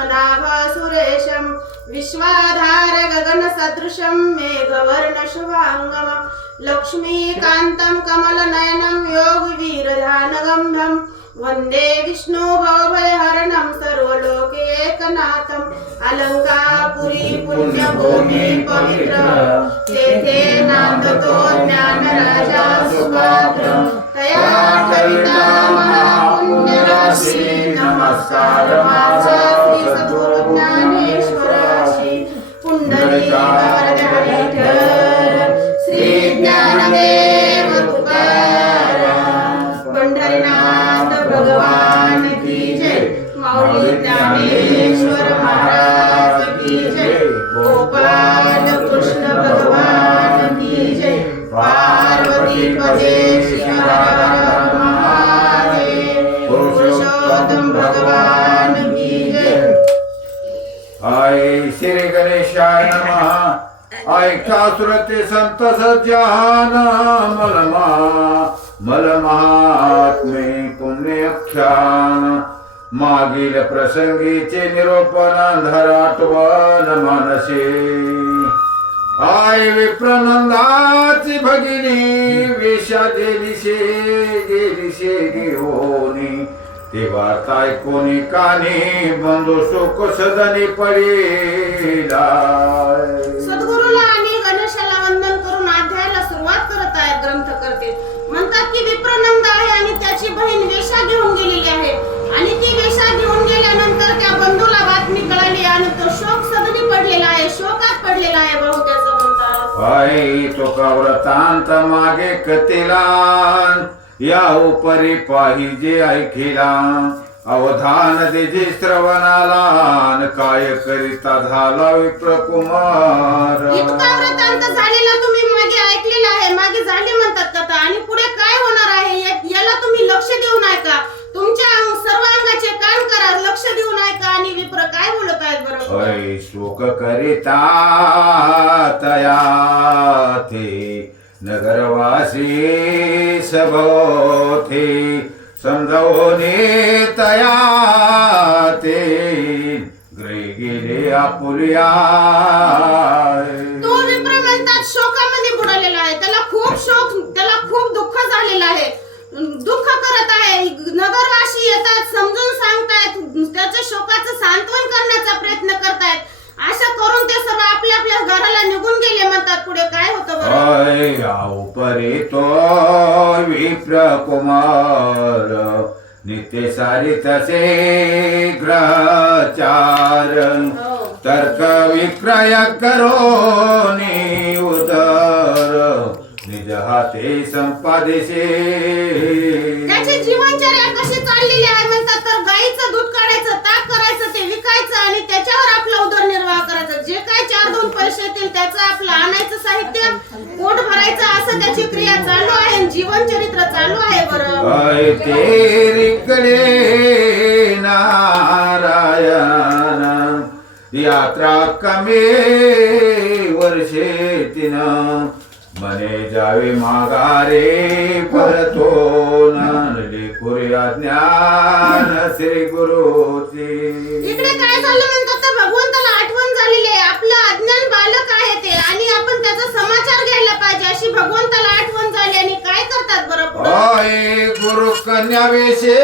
पद्मनाभ सुरेशं विश्वाधार गगन सदृशं मेघवर्ण शुभांगम लक्ष्मीकान्तं कमलनयनं योगवीरध्यानगम्यं वन्दे विष्णु भवभयहरणं सर्वलोकैकनाथं अलंकापुरी पुण्यभूमि पवित्र तेथे नांदतो ज्ञानराजा सुपात्र तया कविता महापुण्यराशी नमस्कार माझा श्री सद्गुरु ज्ञानेश्वराशी पुंडलिकावरद विठ्ठल श्री ज्ञानदेव तुकाराम पंढरीनाथ भगवान की जय माऊली ज्ञानेश्वर महाराज की जय गोपाल कृष्ण भगवान की जय पार्वती पदे शिव हर हर महादेव पुरुषोत्तम भगवान की जय। आई श्री गणेशाय नमः। ऐका सुरते संत सज्जन मलमात्मे पुण्यख्यान मागील प्रसंगीचे निरोपण धराटवन मनसे आय विप्रनंदाची भगिनी वेशा गेलिशे घेऊनी ते वार्ता ऐकून कानी बंधू शोक सदनी पडिला। सद्गुरूला आणि गणेशाला वंदन करून अध्यायाला सुरुवात करत आहेत ग्रंथकर्ते। म्हणतात की विप्रनंद आहे आणि त्याची बहीण वेशा घेऊन गेलेली आहे आणि ती वेशा घेऊन गेल्यानंतर त्या बंधूला बातमी कळाली आणि तो शोक सदनी पडलेला आहे, शोकात पडलेला आहे भाऊ त्याचं म्हणतात। आई तो कव्रतांत मागे कथिला या उपरी पाहिजे ऐकिला अवधान देजे श्रवणाला काय करिता झाला विप्रकुमार। इतका वृत्तांत झालेला तुम्ही मागे ऐकलेला आहे, मागे झाले म्हणतात कथा आणि पुढे काय होणार आहे याला तुम्ही लक्ष देऊ नये का? तुमच्या सर्व अंगाचे कान करा, लक्ष देऊ नये का? आणि विप्र काय बोलत आहेत बरोबर? अय शोक करिता तया ते नगरवासी सभोथे समजावणे तया ते ग्रही गेले आपुलिया। तो विप्र म्हणतात शोकामध्ये बुडालेला आहे, त्याला खूप शोक, त्याला खूप दुःख झालेलं आहे, दुःख करत आहे। नगरवासी येतात, समजून सांगतायत, त्याच्या शोकाचं सांत्वन करण्याचा प्रयत्न करतायत। अशा करून ते सर्व आपल्या आपल्या घराला निघून गेले म्हणतात। पुढे काय होतं बरं? उपरी तो विप्र कुमार नित्य सारी तसे ग्रहचार तर्क विक्रय करो उदर निज हाते संपादेशे। त्याची जीवनचर्या कशी चाललेली आहे म्हणतात तर गाईचं दूध काढायचं, ताक करायचं, ते विकायचं आणि त्याच्यावर आपला उदरनिर्वाह करायचा। जे काय 4-2 पैसे येतील त्याचं आपलं आणायचं साहित्य, पोट भरायचं, असं त्याची क्रिया चालू आहे, जीवनचरित्र चालू आहे बरं। तेरीकडे नारायण यात्रा कमी वर्षे तिनं मने जावे माघारे परतो लेखुरे ज्ञान श्री गुरुची। इकडे काय झालं म्हणतात तर भगवंताला आठवण झालेली आहे, आपलं अज्ञान बालक आहे ते आणि आपण त्याचा समाचार घ्यायला पाहिजे अशी भगवंताला आठवण झाली आणि काय करतात बरं? ओय गुरु कन्या वेशे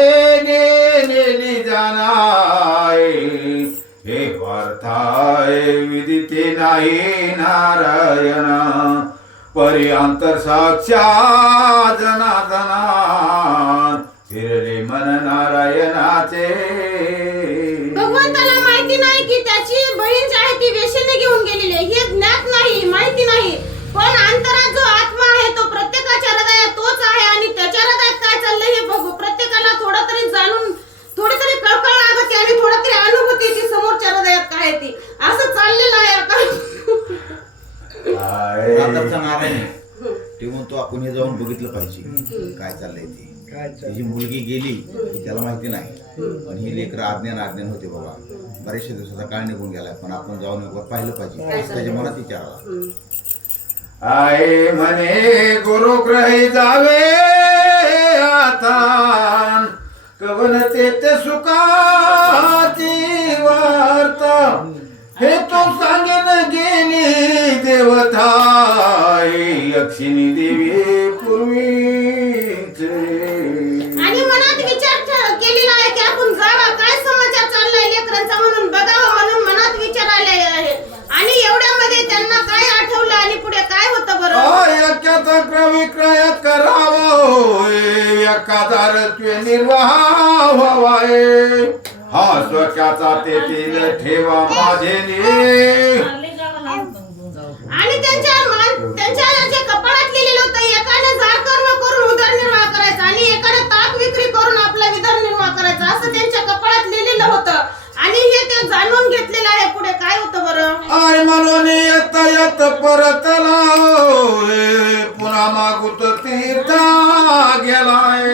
नेली जाणाय हे पार्थाय विदिते नाही नारायण परी अंतर साक्षात जनार्दना फिरले मन नारायणाचे। भगवंताला माहिती नाही की त्याची बहीण जी आहे ती वेश्येने घेऊन गेलेली आहे, हे ज्ञात नाही, माहिती नाही, पण अंतरात जो आत्मा आहे तो प्रत्येकाच्या हृदयात तोच आहे आणि त्याच्या हृदयात काय चाललंय हे बघू प्रत्येकाला थोडं तरी जाणून, थोडी तरी कळकळ लागते आणि थोडं तरी अनुभूती येते समोरच्या हृदयात काय ती, असं चाललेलं आहे आता। नारायण ते म्हणतो आपण हे जाऊन बघितलं पाहिजे काय चाललंय ते। त्याची मुलगी गेली त्याला माहिती नाही, पण ही लेकर अज्ञान होते बाबा, बरेचशे दिवसाचा काळ निघून गेलाय, पण आपण जाऊन एकदा पाहिलं पाहिजे असं त्याच्या मनात विचार आला। आय म्हणे गुरुग्रही जावे आता कवन ते सुखाची वा हे तो सांगेन गेली देवताय यक्षिणी देवी पूर्वीच. आणि मनात विचार केलेला आहे की आपण जावा, काय समाचार चाललाय लेकरांचा म्हणून बघावं म्हणून मनात विचार आले आहे. आणि एवढ्यामध्ये त्यांना काय आठवलं आणि पुढे काय होतं बरं? यज्ञाचा प्रविक्रय करावा, एखादा निर्वाह व्हावाय. हा स्वच्ಛाचा तेथील ठेवा माझे आणि त्यांच्या जे कपाळात लिहिलेलं होतं, एकाने जार कर्म करून उदरनिर्वाह करायचा आणि एकाने ताक विक्री करून आपला उदरनिर्वाह करायचा, असं त्यांच्या कपाळात लिहिलेलं होतं. आणि हे ते जाणून घेतलेलं आहे. पुढे काय होतं बरं? आय म्हणून येता येत परतला, पुन्हा मागुत तीर्था गेलाय.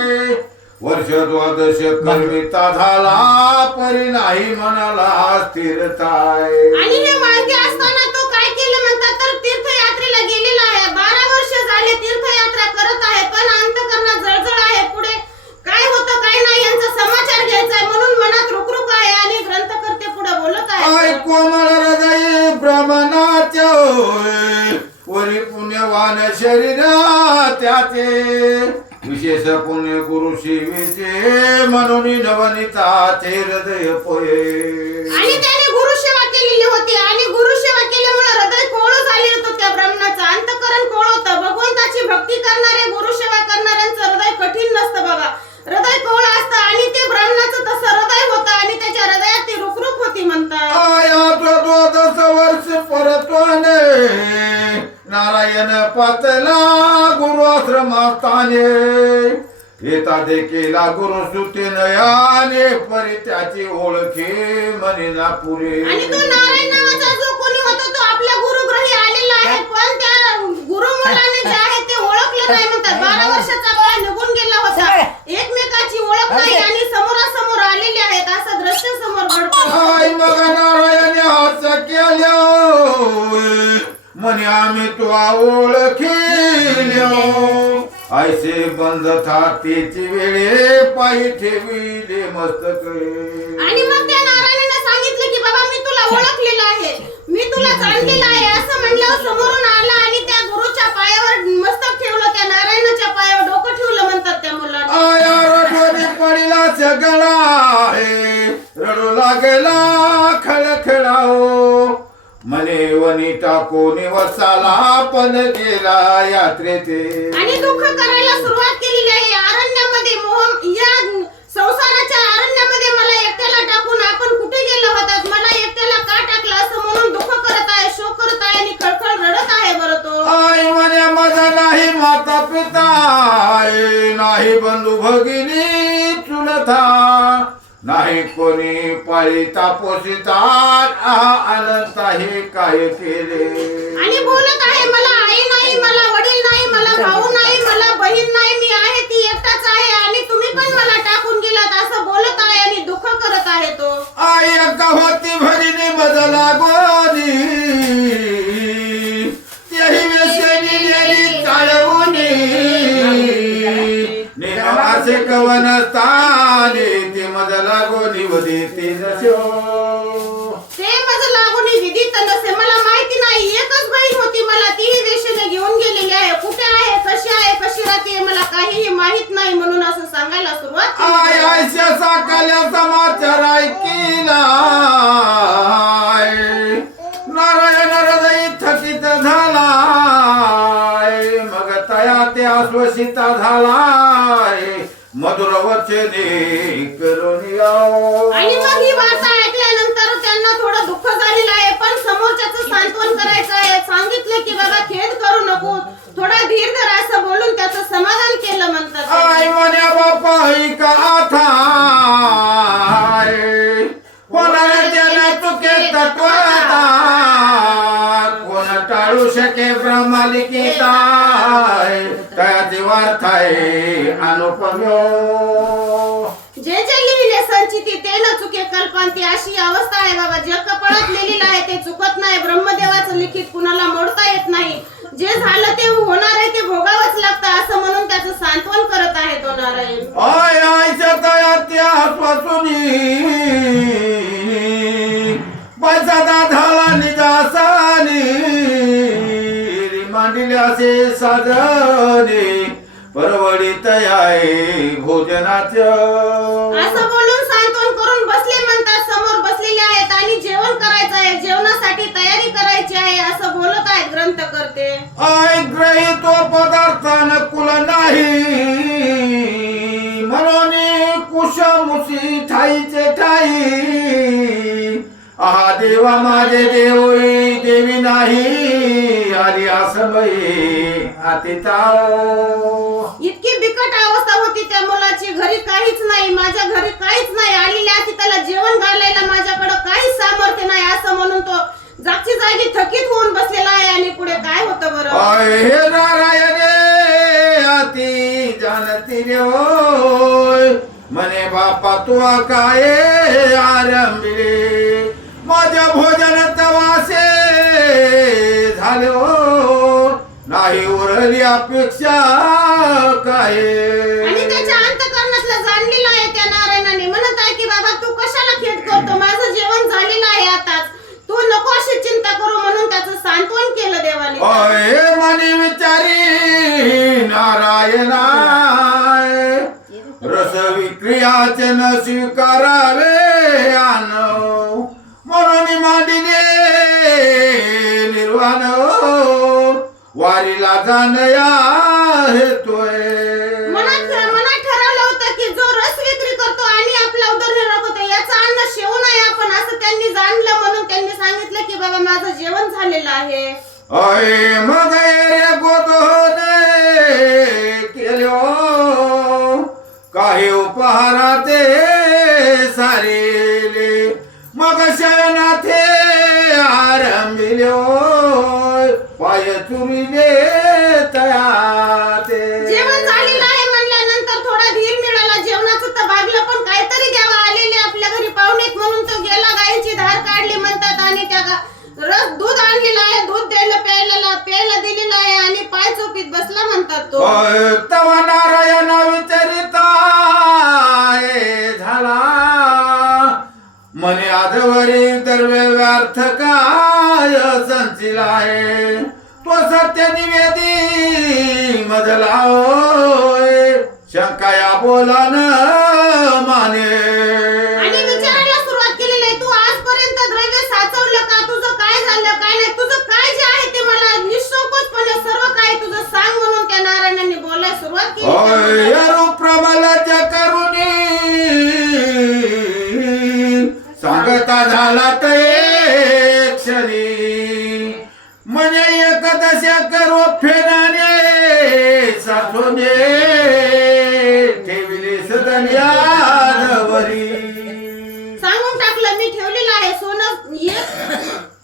वर्ष द्वादश कविता झाला, परी नाही म्हणाला स्थिरताय. आणि हे मागे असताना तो काय केलं म्हणतात तर तीर्थयात्रेला गेलेला आहे. 12 वर्ष झाले तीर्थयात्रा करत आहे, पण अंतःकरणात जळजळ आहे. पुढे काय होतं काय नाही यांचा समाचार घ्यायचा आहे म्हणून मनात रुकरुक आहे. आणि ग्रंथकर्ते पुढे बोलत आहे, आय कोमळ हृदय ब्रह्मणाच्या वरी पुण्यवान शरीर त्याचे, विशेष पुण्य गुरु शिवीचे म्हणून नवनीताचे हृदय पोये. आणि त्याने गुरु सेवा केलेली होती आणि गुरु सेवा केल्यामुळे हृदय कोळ झाले होतं. त्या ब्राह्मणाचं अंतःकरण कोळ होतं. भगवंताची भक्ती करणारे गुरु सेवा करणाऱ्यांचं हृदय कठीण नसतं बघा, हृदय कोळ असतं. आणि ते ब्राह्मणाचं तसं हृदय होतं आणि त्याच्या हृदयात ती रुकरुक होती म्हणतात. आया 12 वर्ष परत्वाने नारायण पातला गुरु आश्रमास्थाने, येता देखील गुरु सुते नयाने, परी त्याची ओळखी म्हणिना पुरे. आणि तो नारायण नावाचा जो कोणी होता तो आपल्या गुरुग्रही आलेला आहे, पण त्या गुरु मुलाने जे आहे ते ओळखलं नाही म्हणतात. 12 वर्षाचा काळ निघून गेला होता, एकमेकाची ओळख नाही आणि समोरासमोर आलेले आहेत असं दृश्य समोर घडतं. आय मग नारायण हाच केल्या म्हणे आम्ही तुला ओळखिल्या, ऐसे बंद थातीची वेळे पायी ठेविले मस्तक. आणि मग त्या नारायणाने सांगितलं की बाबा मी तुला ओळखलेलं आहे, मी तुला जाणलेलं आहे असं म्हणल्यावर समोरून आला आणि त्या गुरुच्या पायावर मस्तक ठेवलं, त्या नारायणाच्या पायावर डोकं ठेवलं म्हणतात त्या मुलाने. आया रडवणी पडिला सगळा रडू लागला खळखळाओ, मने वनी टाकून वसाला पण गेला यात्रेते. आणि दुःख करायला सुरुवात केलेली आहे अरण्यामध्ये. या संसाराच्या अरण्यामध्ये मला एकट्याला टाकून आपण कुठे गेलो होतात, मला एकट्याला का टाकलं असं म्हणून दुःख करत आहे, शोक करत आहे आणि खळखळ रडत आहे बरं तो. आई म्हणे माझा नाही माता पिता, नाही बंधू भगिनी चुलता, नाही कोणी पाळीता पोषितात, अनंत हे काय केले. आणि बोलत आहे मला आई नाही, मला वडील नाही, मला भाऊ नाही, मला बहीण नाही, मी आहे ती एकटाच आहे आणि तुम्ही पण मला टाकून गेलात असं बोलत आहे आणि दुःख करत आहे तो. आई का होती भगिनी बदला गोरी, तेही वेशनी नेली चाळवूनी, असे कवन स्थाने ते मदला गोनी वदी ते नसो. ते माझं लागून विधित नसे, मला माहिती नाही. एकच बहीण होती मला, तीही वेशीने घेऊन गेलेली आहे. कुठे आहे, कशी राहते मला काहीही माहित नाही म्हणून असं सांगायला सुरुवात आय आयशा साकाल्या समाचार ऐकिला, नारायण हृदय थकित झाला, मग तया ते आश्वसिता झाला, मधुर वचने करून यावं. आणि मग ही वार्ता ऐकल्यानंतर त्यांना थोडं दुःख झालेलं आहे, पण समोरच्याचं सांत्वन करायचं आहे. सांगितलं की बाबा खेद करू नको, थोडा धीर धर असं बोलून त्याचं समाधान केलं म्हणतात. आय म्हण्या बापा ही का आता कोणाला चुके तत्वता, कोण टाळू शके ब्रह्मालिकेता, तयाची वार्ताय अनुपम्यो. जे जे लिहिले संचिती ते न चुके कल्पांती, अशी अवस्था आहे बाबा. जे कपाळात लिहिलेलं आहे ते चुकत नाही. ब्रह्मदेवाचं लिखित कुणाला मोडता येत नाही. जे झालं ते होणार आहे, ते भोगावंच लागतं असं म्हणून त्याचं सांत्वन करत आहे तो नारायण. आय आयच्या तया त्या पासून सदा झाला निदासानी मांडिल्यासे साजने परवडित आहे भोजनाचं. असं बोलून सांत्वन करून बसले म्हणतात, समोर बसलेले आहेत आणि जेवण करायचं आहे, जेवणासाठी तयारी करायची आहे असं बोलत आहेत ग्रंथकर्ते. ग्रहितो पदार्थ नकुल नाही म्हणून कुशमुशी ठाईचे ठाई. आहा देवा माझे देवई देवी नाही आली असमयी अतिताळ. इतकी बिकट अवस्था होती त्या मुलाची. घरी काहीच नाही, माझ्या घरी काहीच नाही, आलेल्या त्याला जेवण घालायला माझ्याकडे काहीच सामर्थ्य नाही असं म्हणून तो जागची जागी थकीत होऊन बसलेला आहे. आणि पुढे काय होतं बरं? हे नारायणे अति जानती होय म्हणे बापा तू काय आरंभिले माझ्या भोजन तवासे झालो नाही उरली अपेक्षा काय. आणि त्याच्या अंतःकरणातलं जाणलेलं आहे त्या नारायणाने. म्हणत आहे की बाबा तू कशाला खेद करतो, माझं जेवण झालेलं आहे आताच, तू नको अशी चिंता करू म्हणून त्याचं सांत्वन केलं देवाने. हे मनी विचारी नारायणा रस विक्रियाचे न स्वीकारावे आन म्हणून मांडिले निर्वाण वारीला जाणया हेतोय. मनात ठरवलं होतं की जो रस विक्री करतो आणि आपला उदरनिर्वाह करतो याचं अन्न शेवू नये आपण असं त्यांनी जाणलं म्हणून त्यांनी सांगितलं की बाबा माझं जेवण झालेलं आहे. मग रे गोदोने केलो काही उपहाराते सारेले मग शयनाथे आरंभिलो पाय चुरिले तयाते. जेवण झालेलं आहे म्हणल्यानंतर थोडा धीर मिळाला. जेवणाचं तर भागलं पण काहीतरी द्यावा, आलेले आपल्या घरी पाहुणेत म्हणून तो गेला, गायीची धार काढली म्हणतात आणि त्या रस दूध आणलेलं आहे, दूध द्यायला प्यायला दिलेलं आहे आणि पाय चोपीत बसला म्हणतात तो. तवा नारायण विचारिता झाला म्हणे आजवरी दरवे व्यर्थ काय संचिला आहे तो सत्य निवेदी मजला शंका या बोला न माने. आणि विचारायला सुरुवात केलेली आहे, तू आजपर्यंत द्रव्य साचवलं का, तुझं काय झालं काय नाही, तुझं काय जे आहे ते मला निःसंकोचपणे सर्व काय तुझं सांग म्हणून त्या नारायणांनी बोलायला सुरुवात केली. प्रबलाच्या करुणी सांगता झाला ते क्षणी म्हणजे एकदशा करो फेराने साठवणे ठेवले सदन्यावरी. सांगून टाकलं मी ठेवलेलं आहे सोनं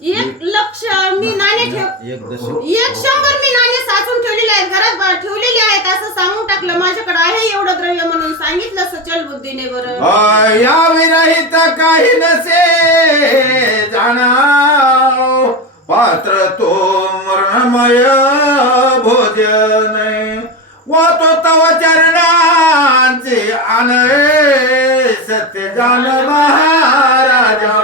1,00,000 मी नाणे ठेव 100 मी नाणे साचून ठेवलेले आहेत, घरात ठेवलेले आहेत असं सांगून टाकलं. माझ्याकडे आहे एवढं द्रव्य म्हणून सांगितलं सचल बुद्धीने. बरं या विरहित काही नसे जाणा पात्र तो मरणमय भोजन वातो तव चरणांचे आन सत्य जाण महाराजा.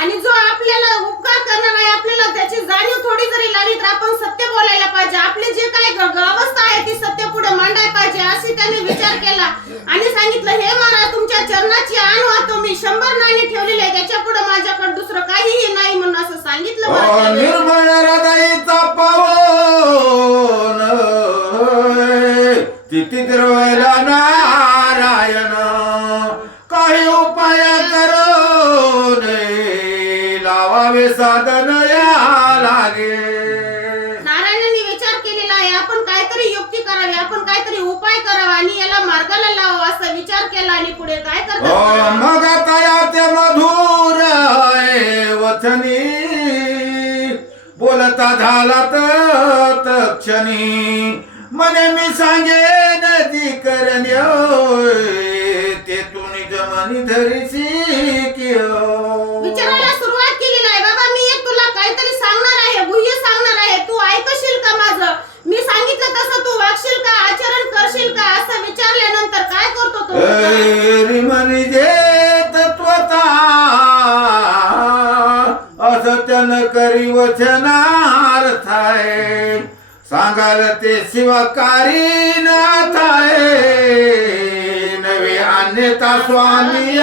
आणि जो आपल्याला उपकार करणार आहे आपल्याला त्याची जाणीव थोडी जरी लागली तर आपण सत्य बोलायला पाहिजे. आपले जे काय अवस्था आहे ती सत्य पुढे मांडायला पाहिजे अशी त्यांनी विचार केला आणि सांगितलं हे महाराज तुमच्या चरणाची आण वाहतो मी 100 नाणी ठेवलेली आहे त्याच्या पुढे माझ्याकडे दुसरं काहीही नाही म्हणून असं सांगितलं. निर्मळ हृदयचा पावन तिथे गिरवायला नारायण काही उपाय करून लावावे साधन या लागे. नारायणांनी विचार केलेला आहे आपण काहीतरी युक्ती करावी, आपण काहीतरी उपाय करावा आणि याला मार्गाला लावावा असा विचार केला आणि पुढे काय करतात मग तयाचे मधुर वचनी बोलता झाला तर क्षणी म्हणे मी सांगेन ती करण्य ते तू निज मनी धरीसी विचारायला सुरुवात केलेली आहे. बाबा मी एक तुला काहीतरी सांगणार आहे, गुह्य सांगणार आहे, तू ऐकशील का माझं, मी सांगितलं तसं तू वागशील का, आचरण करशील का असं विचारल्यानंतर काय करतो तो मनी जे तत्वता वचनार्थ आहे सांगाल ते शिवकारी नाथ आहे नवे अन्यथा स्वामी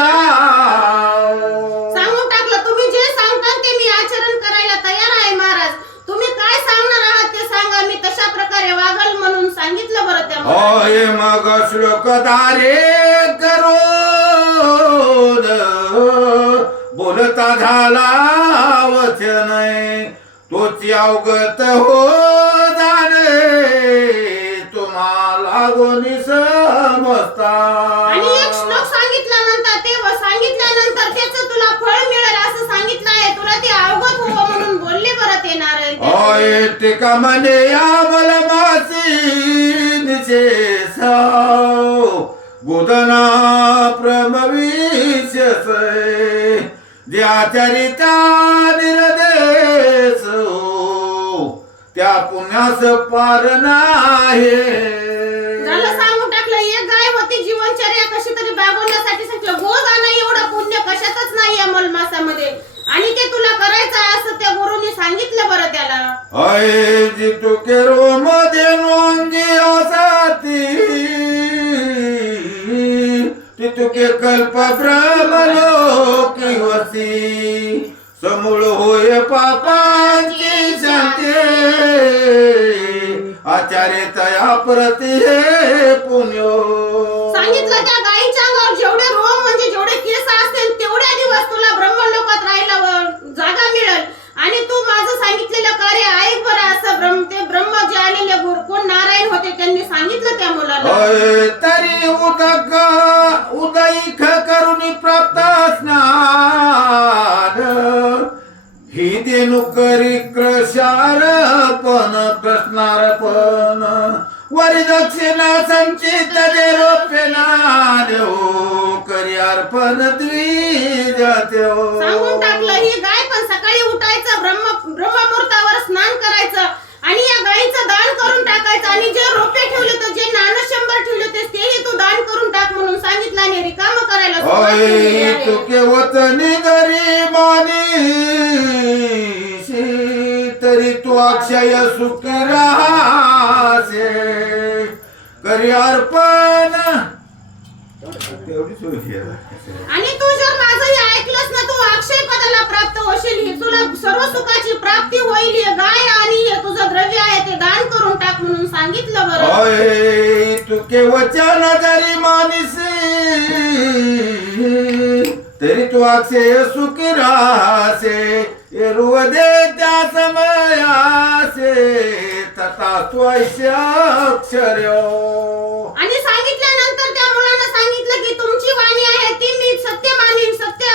सांगून टाकलं तुम्ही जे सांगता ते मी आचरण करायला तयार आहे महाराज. तुम्ही काय सांगणार आहात ते सांगा, मी तशा प्रकारे वागल म्हणून सांगितलं बरं त्या मुलाने. होय मग श्लोकधारे करून बोलता झाला वचन तोची अवगत हो जाणे तुम्हाला कोणी समजता. आणि एक श्लोक सांगितल्यानंतर त्याचं तुला फळ मिळेल असं सांगितलं आहे. तुला ते अवगत हो म्हणून बोलले परत ते नारायण. होय टीका म्हणे यावल मासी निशेष बोधना प्रमविशस ज्याचरिता निर्देश त्या पुण्यास पार नाही. झालं सांगून टाकलं. एक गाय होती जीवनचर्या कशी तरी बागवण्यासाठी सांगितलं. गोद आणा एवढं पुण्य कशातच नाही या मलमासामध्ये आणि ते तुला करायचं आहे असं त्या गुरुनी सांगितलं बरं त्याला. अय जी तू केरो मध्ये नोंदी असाती ती तुके कल्प ब्रह्मलोकी वसी समूळ होय पापांची शांती आचार्य तया प्रति हे पुण्य. सांगितलं त्या गायीच्या अंगावर जेवढे रोम म्हणजे जेवढे केस असतील तेवढ्या दिवस तुला ब्रह्मलोकात राहायला जागा मिळेल आणि तू माझं सांगितलेलं कार्य ऐक बरं. असं ते ब्रह्म जे आलेले गुरु कोण नारायण होते त्यांनी सांगितलं त्या मुलाला. तरी उदयिक करुणी प्राप्त स्नान ही देणू करी कृशार्पण कृष्णार्पण वरी दक्षिणा संचित जे रोपेना देऊ करी अर्पण द्विज देऊ. सांगून टाकलं. ही गाय पण सकाळी उठायचं ब्रह्ममुहूर्तावर स्नान करायचं आणि या गायीचं दान करून टाकायचं आणि जे रोपे ठेवले होते जे नानशंभर ठेवले होते तेही तू दान करून टाक म्हणून सांगितलं आणि रिकाम करायला सुरुवात केली आहे. तुके वचनी गरीबानी तरी तू अक्षय सुखी राहासे करी अर्पण तेवढी सोयी आहे. आणि तू जर माझं हे ऐकलंस ना तू अक्षय पदाला प्राप्त होशील. ही तुला सर्व सुखाची प्राप्ती होईल. हे गाय आणि हे तुझं द्रव्य आहे ते दान करून टाक म्हणून सांगितलं बरं. होय तुके वचन जरी मानिसी तरी तू अक्षय सुखी राहासे एरुव दे त्या समयासे तथा तू अक्षर्यो. आणि सांगितल्यानंतर त्या मुलानं सांगितलं की तुमची वाणी आहे ती मी सत्य मानीन सत्य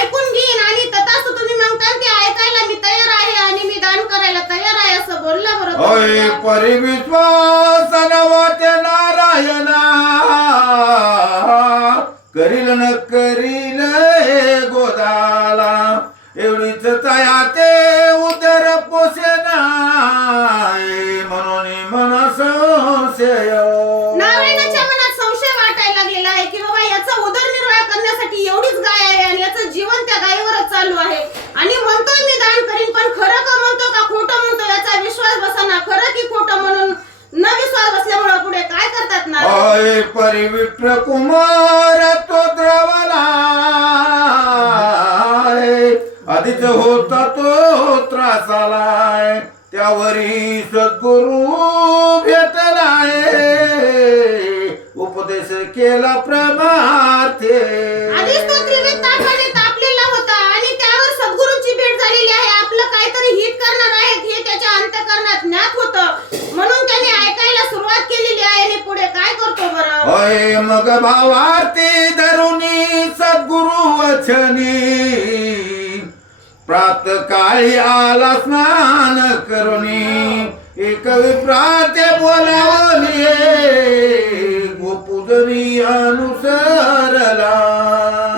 ऐकून घेईन आणि तथास्तु तुम्ही म्हणता ते ऐकायला मी तयार आहे आणि मी दान करायला तयार आहे असं बोलला बरं. होय परिविश्वास नवते नारायणा करील न करील गोदाला एवढीच तया ते उदर पोसेना म्हणून मन संशय. नारायणाच्या मनात संशय वाटायला लागलेला आहे की बाबा याचा उदरनिर्वाह करण्यासाठी एवढीच गाय आहे आणि याचं जीवन त्या गायीवरच चालू आहे आणि म्हणतोय मी दान करीन पण खरं का म्हणतो का खोटं म्हणतो याचा विश्वास बसना. खरं की खोटं म्हणून न विश्वास बसल्यामुळे पुढे काय करतात ना. होय परिविप्र कुमार तो द्रवला आधीच होता तो त्रासालाय त्यावरी सद्गुरु भेटलाय उपदेश केला प्रमार्थे. आधीच तो त्रिविध तापाने तापलेला होता आणि त्यावर सद्गुरूंची भेट झालेली आहे. आपलं काहीतरी हित करणार आहेत हे त्याच्या अंतःकरणात ज्ञात होतं म्हणून त्याने ऐकायला सुरुवात केलेली आहे आणि पुढे काय करतो बरं. होय मग भावार्थी धरुणी सद्गुरु वचनी प्रात काळी आला स्नान करुणी एक विप्राते बोलावली गोपूजनी अनुसरला.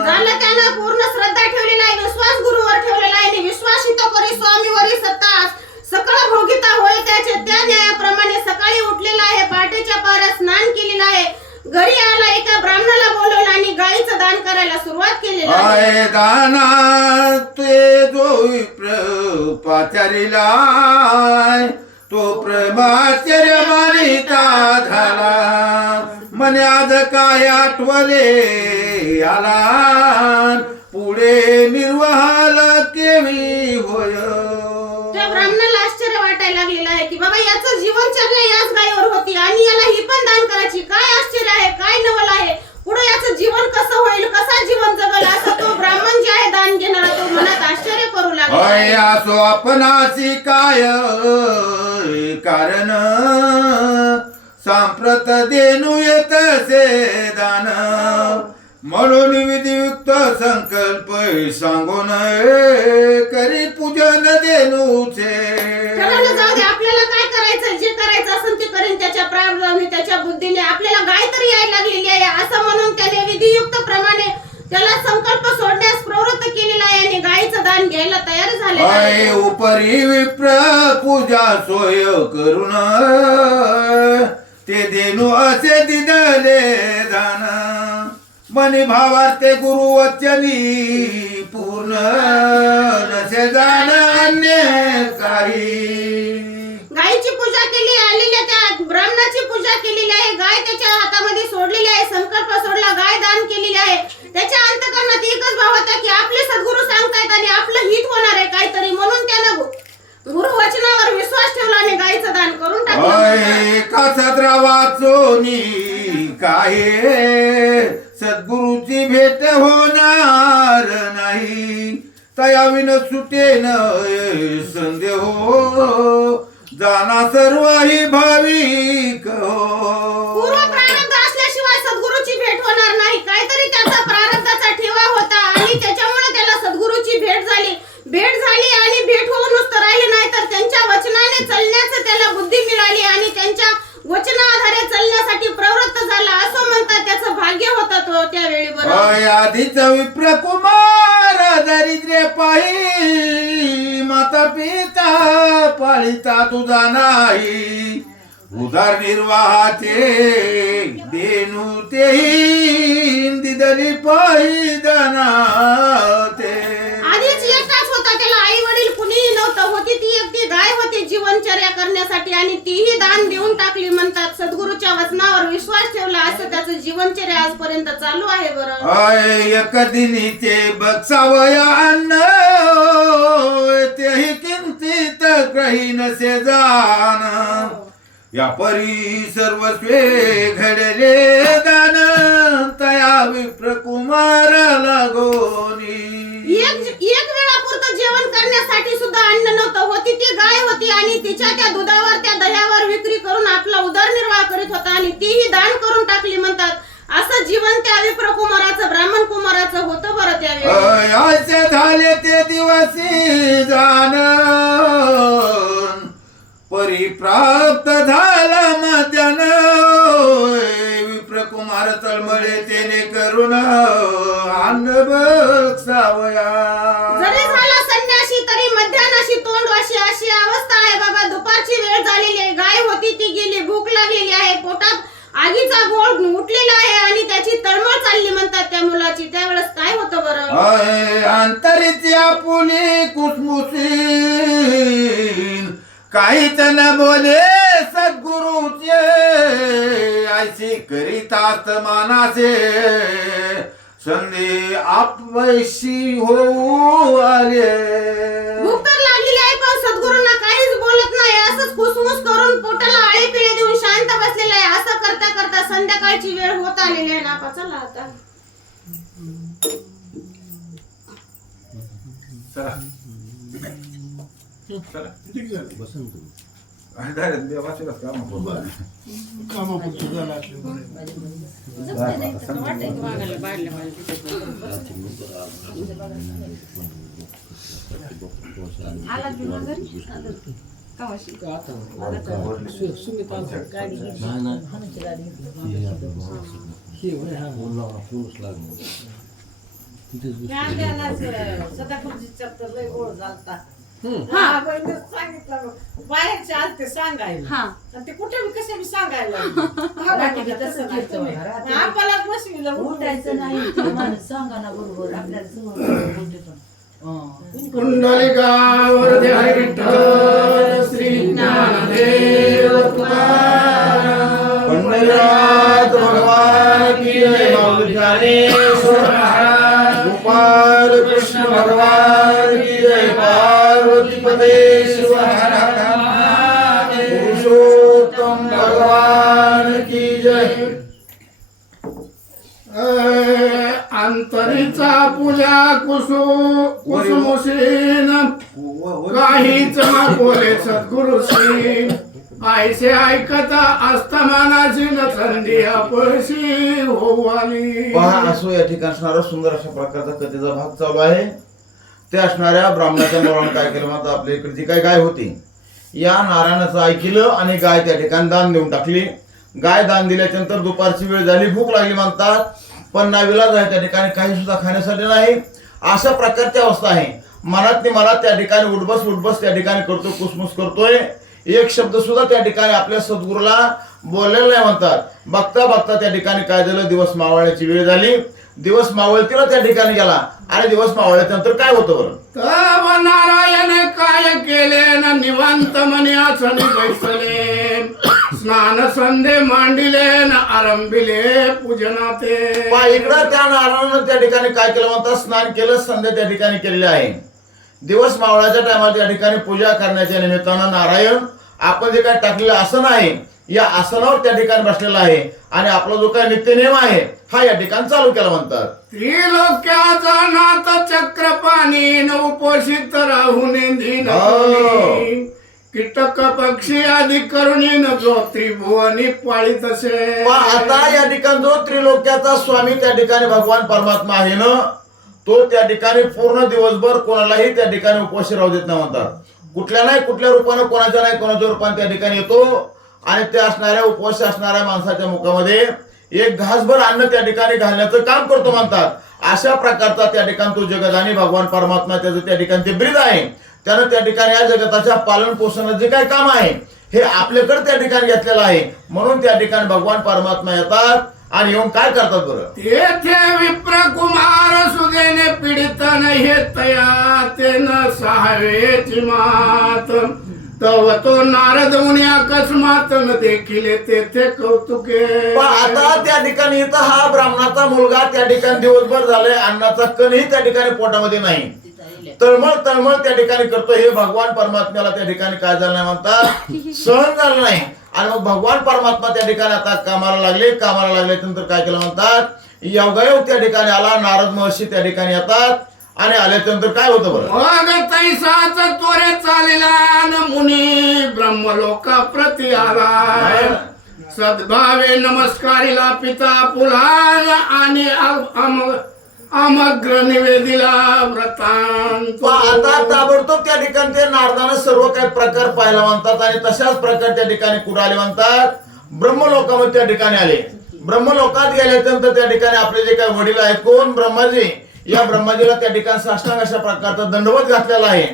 झालं त्यानं पूर्ण श्रद्धा ठेवलेला आहे विश्वास गुरुवर ठेवलेला आहे आणि विश्वासित करी स्वामीवरी सत्ता सकळ भोगिता होय त्याचे त्या न्यायाप्रमाणे सकाळी उठलेला आहे पहाटेच्या पाऱ्यात स्नान केलेलं आहे घरी आला, एका ब्राह्मणाला बोलवलं आणि गायीचं दान करायला सुरुवात केलेली आहे. आय दाना ते जो विप्र पाचारीला तो प्रेमाश्चर्य मानिता झाला. मने आज काय आठवले आला पुढे निर्वाहाला केवी होय. त्या ब्राह्मणाला आश्चर्य वाटायला लागलेलं आहे की बाबा याचं जीवनचर्या याच गायीवर होती आणि याला ही पण दान करायची. काय आश्चर्य आहे, काय नवल आहे, पुढे याचं जीवन कसं होईल, कसा जीवन जगल, असं तो ब्राह्मण जे आहे दान घेणारा तो मनात आश्चर्य करू लागला. होय असो आपणासी काय कारण सांप्रत देणू येतसे दान. म्हणून विधियुक्त संकल्प सांगून करी पूजन देणूचे. ठरवलं जाऊ दे, आपल्याला काय करायचं, जे करायचं असेल ते करीन त्याच्या प्रारब्धाने त्याच्या बुद्धीने. आपल्याला गाय तरी यायला लागलेली आहे असं म्हणून त्याने विधियुक्त प्रमाणे त्याला संकल्प सोडण्यास प्रवृत्त केलेला आहे आणि गायीचं दान घ्यायला तयार झालेला आहे. उपरी विप्र पूजा सोय करून ते देणू असे दिदले दान. मनी भावार्थे गुरु वचनी पूर्ण नसे जाण अन्य काही. गायीची पूजा केली, आलेल्या त्या ब्राह्मणाची पूजा केलेली आहे. गाय त्याच्या हातामध्ये सोडलेली आहे, संकल्प सोडला, गाय दान केलेली आहे. त्याच्या अंतःकरणात एकच भाव होता की आपले सद्गुरू सांगतायत आणि आपलं हित होणार आहे काहीतरी, म्हणून त्यानं गुरु वचनावर विश्वास ठेवला आणि गायीचं दान करून टाकलं. कथा वाचोनी काय सद्गुरूची भेट होणार नाही. तयाविन सुटेन संदेह जाना सर्वही भाविक पूर्व प्रारब्ध असल्याशिवाय सद्गुरूची भेट होणार नाही. काहीतरी त्याचा प्रारब्धाचा ठेवा होता आणि त्याच्यामुळे त्याला सद्गुरूची भेट झाली आणि भेट होऊन नुसतं राहिले नाही तर त्यांच्या वचनाने चालण्याचं त्याला बुद्धी मिळाली आणि त्यांच्या वचनाआधारे चालण्यासाठी प्रवृत्त झाला असं म्हणतात. त्याचं भाग्य होतं तो त्यावेळी. बरोबर आधीच विप्र कुमार दारिद्र्य पायी माता पिता पाळिता तुझा नाही. उदार निर्वाहाचे देणू तेही दिदली पायी जाणाते. आधीच एकटाच होता, त्याला आई वडील कुणीही नव्हतं. होती ती एकटी गाय होती जीवनचर्या करण्यासाठी आणि तीही दान देऊन टाकली. म्हणतात सद्गुरूच्या वचनावर विश्वास ठेवला असं त्याचं जीवनचर्या आजपर्यंत चालू आहे. बरं एक दिनीचे बक्षावया अन्न तेही किंचित काही नसे जाण. या परी सर्वस्वे घडले दान तया विप्र कुमार लागोनी. एक वेळापुरतं जेवण करण्यासाठी सुद्धा अन्न नव्हतं. होती ती गाय होती आणि तिच्या त्या दुधावर त्या दह्यावर विक्री करून आपला उदरनिर्वाह करीत होता आणि तीही दान करून टाकली. म्हणतात असं जीवन त्या विप्र कुमाराचं, ब्राह्मण कुमाराचं होतं. बरं त्यावेळी असे झाले ते दिवसी जाण परिप्राप्त झाला मध्यान. विप्र कुमार तळमळे तेने करून अन्न बक्षावया. जरी झाला संन्यासी तरी मध्यानाशी तोंड वाशी अशी अवस्था आहे. बाबा दुपारची वेळ झालेली आहे, गाय होती ती गेली, भूक लागलेली आहे, पोटात आगीचा गोळ उठलेला आहे आणि त्याची तळमळ चालली. म्हणतात त्या मुलाची. त्यावेळेस काय होतं बरं, अंतरीची आपुली कुसमुसी काहीच न बोले सद्गुरूचे. ऐशी करीतात मानाचे संधी आपवैशी होऊ आले. भूक तर लागलेली आहे पण सद्गुरूंना काहीच बोलत नाही. असंच फुसफुस करून पोटाला आळे पिळे देऊन शांत बसलेला आहे. असं करता करता संध्याकाळची वेळ होत आलेली आहे. ना चला आता हा बहिणीनं सांगितलं मग. बाहेरचे आलते सांगायला हा आणि ते कुठे बी कसे बी सांगायला लागले. तसं कीर्तन घरात आपल्याला बसविलं उठायचं नाही ते माणूस सांगा ना बरोबर आपल्याला समोर बोलतो. पुंडलिकावर दे हरी विठ्ठल श्री ज्ञानदेव तुकाराम. पंढरीनाथ भगवान की जय. माऊली ज्ञानेश्वर महाराज. गोपाल कृष्ण भगवान की जय. पार्वती पते शिव हर हर महादेव. पुरुषोत्तम भगवान की जय. अंतरीचा पूजा कुसुमुशीन काहीच न बोले सद्गुरुशी. ऐसे ऐकता असतानाची न संधी अपयशी होऊ आली. पहा असो या ठिकाणी असणारा सुंदर अशा प्रकारचा कथेचा भाग चालू आहे. ते असणाऱ्या ब्राह्मणाच्या मुलानं काय केलं मात्र आपल्या इकडे जी काय गाय होती या नारायणाचं ऐकलं आणि गाय त्या ठिकाणी दान देऊन टाकली. गाय दान दिल्याच्या नंतर दुपारची वेळ झाली, भूक लागली म्हणतात, पण नाविलाज आहे त्या ठिकाणी काही सुद्धा खाण्यासाठी नाही. अशा प्रकारची अवस्था आहे. मनात त्या ठिकाणी उठबस त्या ठिकाणी करतो, कुसमुस करतोय. एक शब्द सुद्धा त्या ठिकाणी आपल्या सद्गुरूला बोललेला नाही म्हणतात. बघता बघता त्या ठिकाणी काय झालं, दिवस मावळण्याची वेळ झाली. दिवस मावळतीला त्या ठिकाणी गेला आणि दिवस मावळल्यानंतर काय होतं बरं. तव नारायण काय केले न निवांत मनी आसनी बैसले. स्नान संधे मांडिले न आरंभिले पूजनाते. इकडं त्या नारायणानं त्या ठिकाणी काय केलं म्हणतात, स्नान केलं, संध्या त्या ठिकाणी केलेले आहे. दिवस मावळाच्या टायमाला त्या ठिकाणी पूजा करण्याच्या निमित्तानं नारायण आपण जे काय टाकलेलं आसन आहे या आसनावर त्या ठिकाणी बसलेला आहे आणि आपला जो काय नित्यनेम आहे हा या ठिकाणी चालू केला म्हणतात. त्रिलोक्याचा नाथ चक्रपाणी न उपोषित राहून दिन कीटक पक्षी आदी करुणी न जो त्रिभुवनी पाळीत असे. आता या ठिकाणी जो त्रिलोक्याचा स्वामी त्या ठिकाणी भगवान परमात्मा आहे ना, तो त्या ठिकाणी पूर्ण दिवसभर कोणालाही त्या ठिकाणी उपवासी राहू देत नाही म्हणतात. कुठल्या नाही कुठल्या रूपानं कोणाच्या नाही कोणाच्या रूपाने त्या ठिकाणी येतो आणि त्या असणाऱ्या उपवासी असणाऱ्या माणसाच्या मुखामध्ये एक घासभर अन्न त्या ठिकाणी घालण्याचं काम करतो म्हणतात. अशा प्रकारचा त्या ठिकाणी तो जगदानी भगवान परमात्मा त्याचं त्या ठिकाणी ते ब्रीद आहे. त्यानं त्या ठिकाणी या जगताच्या पालन पोषणाचं जे काय काम आहे हे आपल्याकडे त्या ठिकाणी घेतलेलं आहे. म्हणून त्या ठिकाणी भगवान परमात्मा येतात आणि येऊन काय करतात बरं. येथे विप्र कुमार सुदेने पीडित नाही तया तेन सहावेची मात. तव तो नारद मुनी अकस्मात न देखील तेथे कौतुके. आता त्या ठिकाणी इथं हा ब्राह्मणाचा मुलगा त्या ठिकाणी दिवसभर झालाय, अन्नाचा कणही त्या ठिकाणी पोटामध्ये नाही, तळमळ त्या ठिकाणी करतो. हे भगवान परमात्म्याला त्या ठिकाणी काय झालं नाही म्हणतात, सहन झालं नाही. आणि मग भगवान परमात्मा त्या ठिकाणी आता कामाला लागल्यानंतर काय केलं म्हणतात, योगायोग त्या ठिकाणी आला. नारद महर्षी त्या ठिकाणी येतात आणि आल्यानंतर काय होतं बरं. मग तैसाच तोरे चालिला न मुनी ब्रह्मलोका प्रति आलाय. सद्भावे नमस्कारिला पिता पुलाय आणि अमग्र निवेदिला व्रतांत. आता ताबडतोब त्या ठिकाणी ते नारदानं सर्व काही प्रकार पाहायला म्हणतात आणि तशाच प्रकार त्या ठिकाणी कुठे आले म्हणतात, ब्रह्मलोकामध्ये त्या ठिकाणी आले. ब्रह्मलोकात गेल्यानंतर त्या ठिकाणी आपले जे काही वडील आहेत कोण, ब्रह्माजी, या ब्रह्माजीला त्या ठिकाणी साष्टांग अशा प्रकारचा दंडवत घातलेला आहे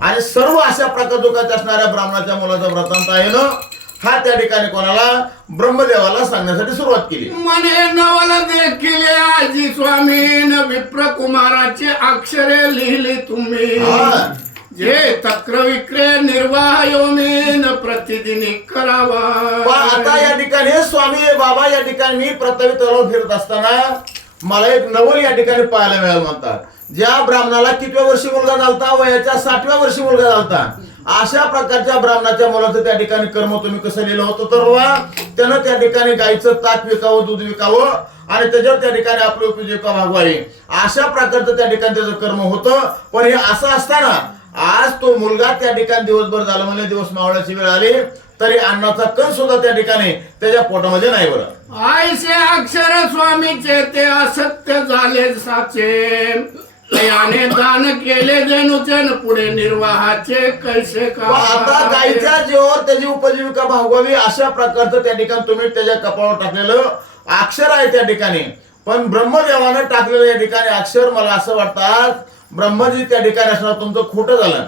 आणि सर्व अशा प्रकारचा काय असणाऱ्या ब्राह्मणाच्या मुलाचा व्रतांत आहे ना, हा त्या ठिकाणी कोणाला, ब्रह्मदेवाला सांगण्यासाठी सुरुवात केली. म्हणे नवल देखील आजी स्वामीन विप्र कुमाराची अक्षरे लिहिली तुम्ही. जे तक्र विक्रय निर्वाह योमेन प्रतिदिनी करावा. आता या ठिकाणी स्वामी बाबा या ठिकाणी मी प्रथम तलाव फिरत असताना मला एक नवल या ठिकाणी पाहायला मिळालं म्हणतात. ज्या ब्राह्मणाला कितव्या वर्षी मुलगा झालता, वयाच्या 60व्या वर्षी मुलगा झालता, अशा प्रकारच्या ब्राह्मणाच्या मुलाचं त्या ठिकाणी कर्म तुम्ही कसं लिहिलं होतं तर बाबा त्यानं त्या ठिकाणी गायचं ताक विकावं, दूध विकावं आणि त्याच्यावर त्या ठिकाणी आपली उपजीविका भागवावी. अशा प्रकारचं त्या ठिकाणी त्याचं कर्म होतं. पण हे असं असताना आज तो मुलगा त्या ठिकाणी दिवसभर झालं म्हणजे दिवस मावळ्याची वेळ आली तरी अन्नाचा कण सुद्धा त्या ठिकाणी त्याच्या पोटामध्ये नाही बरं. आयसे अक्षर स्वामीचे ते असत्य झाले साचे. याने दान केले देनुचे पुढे निर्वाहाचे कैसे का. आता गायीच्या जीवावर त्याची उपजीविका भागवावी अशा प्रकारचं त्या ठिकाणी तुम्ही त्याच्या कपाळावर टाकलेलं अक्षर आहे त्या ठिकाणी. पण ब्रह्मदेवानं टाकलेलं या ठिकाणी अक्षर मला असं वाटतात ब्रह्मजी त्या ठिकाणी असणार तुमचं खोटं झालं.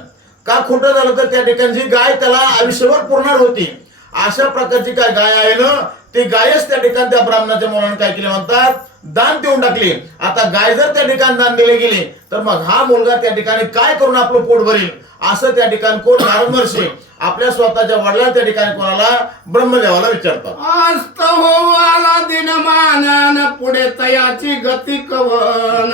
का खोटं झालं तर त्या ठिकाणची गाय त्याला आयुष्यभर पुरणार होती. अशा प्रकारची काय गाय आहे ना, ती गायच त्या ठिकाणी त्या ब्राह्मणाच्या मुलाने काय केले म्हणतात, दान देऊन टाकली. आता गाय जर त्या ठिकाणी दान दिले गेली तर मग हा मुलगा त्या ठिकाणी काय करून आपलं पोट भरेल, असं त्या ठिकाणी कोण नारद महर्षी आपल्या स्वतःच्या वडिलांना त्या ठिकाणी कोणाला, ब्रह्मदेवाला विचारतात. आस्त हो आला दिनमानान पुढे तयाची गती कवन,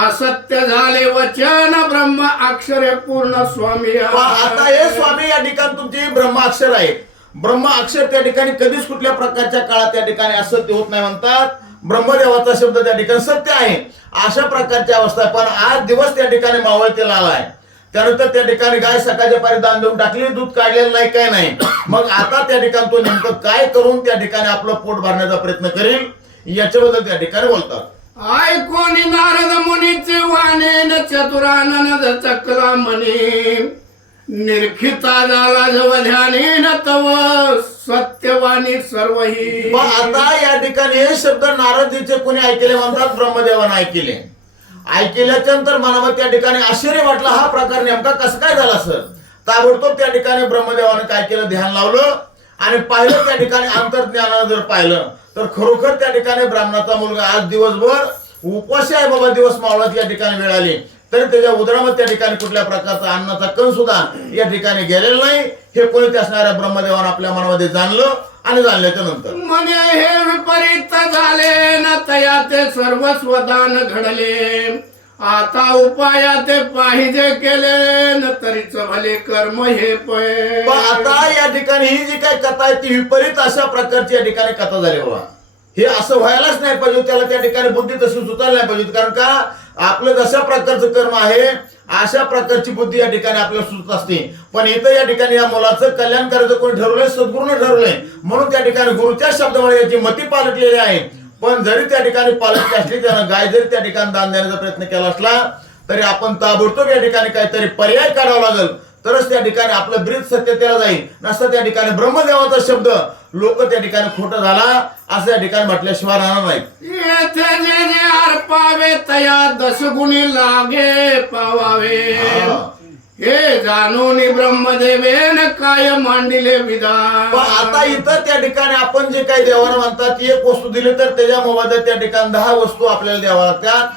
असत्य झाले वचन ब्रह्म अक्षरे पूर्ण स्वामी. आता हे स्वामी या ठिकाणी तुमची ब्रह्म अक्षर आहे. ब्रह्म अक्षर त्या ठिकाणी कधीच कुठल्या प्रकारच्या काळात त्या ठिकाणी असत्य होत नाही म्हणतात. ब्रह्मदेवाचा शब्द त्या ठिकाणी सत्य आहे. अशा प्रकारची अवस्था पण आज दिवस त्या ठिकाणी मावळतेला आलाय. त्यानंतर त्या ठिकाणी गाय सकाळच्या पारी दान देऊन टाकली, दूध काढलेलं नाही, काय नाही. मग आता त्या ठिकाणी तो नेमकं काय करून त्या ठिकाणी आपलं पोट भरण्याचा प्रयत्न करेल, याच्याबद्दल त्या ठिकाणी बोलतात. ऐकोनी नारद मुनीचे वाणेन चतुरानंद चकला म्हणे, निर्खिता झाला जव ध्यानेन तव सत्यवाणी सर्वही. पण आता या ठिकाणी हे शब्द नारदजीचे कोणी ऐकले म्हणतात, ब्रह्मदेवाने ऐकले. ऐकल्याच्या नंतर मनामध्ये त्या ठिकाणी आश्चर्य वाटलं, हा प्रकार नेमका कसं काय झाला सर. ताबडतोब त्या ठिकाणी ब्रह्मदेवाने काय केलं, ध्यान लावलं आणि पाहिलं. त्या ठिकाणी अंतर्ज्ञानानं जर पाहिलं तर खरोखर त्या ठिकाणी ब्राह्मणाचा मुलगा आज दिवसभर उपवासी आहे बाबा. दिवस मावळात या ठिकाणी वेळ आली तरी त्याच्या उदरामध्ये त्या ठिकाणी कुठल्या प्रकारचा अन्नाचा कण सुद्धा या ठिकाणी गेलेला नाही. हे कोणी असणाऱ्या ब्रह्मदेवानं आपल्या मनामध्ये जाणलं आणि जाणल्याच्या नंतर म्हणे हे विपरीत झाले न तया ते सर्वस्व दान घडले, आता उपाया ते पाहिजे केले न तरीच भले कर्म हे पै. पण आता या ठिकाणी ही जी काही कथा आहे ती विपरीत अशा प्रकारची या ठिकाणी कथा झाली बाबा. हे असं व्हायलाच नाही पाहिजे, त्याला त्या ठिकाणी बुद्धी तशी सुचायला नाही पाहिजे. कारण का आपलं जशा प्रकारचं कर्म आहे अशा प्रकारची बुद्धी या ठिकाणी आपल्याला सुचत असते. पण इथं या ठिकाणी या मुलाचं कल्याण करायचं कोणी ठरवलंय, सद्गुरूने ठरवलंय. म्हणून त्या ठिकाणी गुरुच्या शब्दामुळे याची मती पालटलेली आहे. पण जरी त्या ठिकाणी पालटली असली, त्यानं गाय जरी त्या ठिकाणी दान देण्याचा प्रयत्न केला असला तरी आपण ताबडतोब या ठिकाणी काहीतरी पर्याय काढावा लागेल, तरच त्या ठिकाणी आपलं ब्रीद सत्यतेला जाईल. नसतं त्या ठिकाणी ब्रह्मदेवाचा शब्द लोक त्या ठिकाणी खोटं झाला असं या ठिकाणी म्हटल्याशिवाय राहणार नाही. येथे जे जे अर्पावे तया दशगुणी लागे पावावे, हे जाणून ब्रह्मदेवेन काय मांडिले विधान. पण आता इथं त्या ठिकाणी आपण जे काही देवाला म्हणतात ती एक वस्तू दिली तर त्याच्या मोबदल्यात त्या ठिकाणी 10 वस्तू आपल्याला द्याव्या लागतात.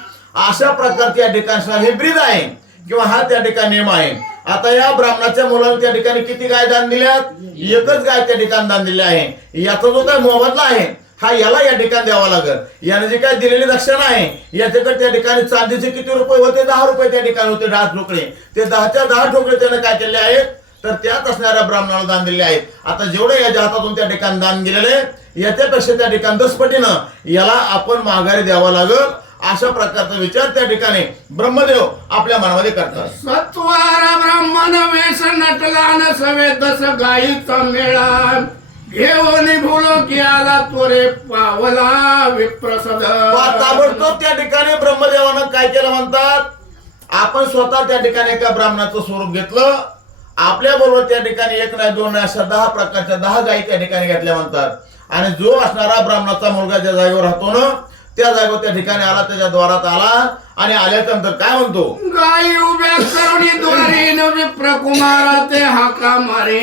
अशा प्रकारची या ठिकाणी हे ब्रीद आहे किंवा हा त्या ठिकाणी नियम आहे. आता या ब्राह्मणाच्या मुलाला त्या ठिकाणी किती गाय दान दिल्यात, एकच गाय त्या ठिकाणी दान दिली आहे. याचा जो काही मोबदला आहे हा याला या ठिकाणी द्यावा लागेल. याने जे काही दिलेली दक्षिणा आहे याच्याकडे त्या ठिकाणी चांदीचे किती रुपये होते, 10 रुपये त्या ठिकाणी होते, 10 ठोकळे. ते 10च्या 10 ठोकळे त्याने काय केले आहेत तर त्यात असणाऱ्या ब्राह्मणाला दान दिले आहेत. आता जेवढे याच्या हातातून त्या ठिकाणी दान गेलेले याच्यापेक्षा त्या ठिकाणी 10 पटीनं याला आपण माघारी द्यावा लागेल. अशा प्रकारचा विचार त्या ठिकाणी ब्रह्मदेव आपल्या मनामध्ये करतात. सत्वार ब्राह्मण वेश नटला न सवे दस गायीचा मेळा, घेऊन भुलो की आला त्वरे पावला विप्रसद. ताबडतोब त्या ठिकाणी ब्रह्मदेवानं काय केलं म्हणतात, आपण स्वतः त्या ठिकाणी एका ब्राह्मणाचं स्वरूप घेतलं. आपल्या बरोबर त्या ठिकाणी 1 नाही 2 नाही अशा 10 प्रकारच्या 10 गायी त्या ठिकाणी घेतल्या म्हणतात. आणि जो असणारा ब्राह्मणाचा मुलगा ज्या जागेवर राहतो ना त्या जागेवर त्या ठिकाणी आला, त्याच्या द्वारात आला आणि आल्यानंतर काय म्हणतो, गायी उभ्या करुणी द्वारी न विप्रकुमारा ते हाका मारे,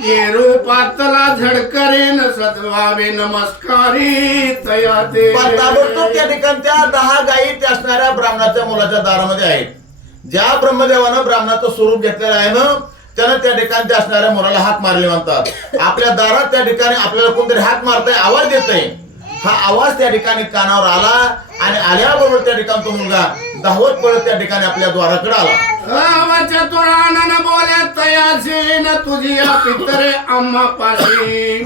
ये रूपातला झडकरेन सद्भावे नमस्कारी तया ते. ताबडतोब त्या ठिकाणी त्या 10 गायी त्या असणाऱ्या ब्राह्मणाच्या मुलाच्या दारामध्ये आहेत. ज्या ब्रह्मदेवानं ब्राह्मणाचं स्वरूप घेतलेलं आहे ना त्यानं त्या ठिकाणी त्या असणाऱ्या मुलाला हाक मारले म्हणतात. आपल्या दारात त्या ठिकाणी आपल्याला कोणतरी हाक मारताय, आवाज देतय. हा आवाज त्या ठिकाणी कानावर आला आणि आल्याबरोबर त्या ठिकाणी तो मुलगा धावत पडत त्या ठिकाणी आपल्या द्वाराकडे आला. चतुरानन बोले तयाचे न तुझी पितरे आम्हा पाशी,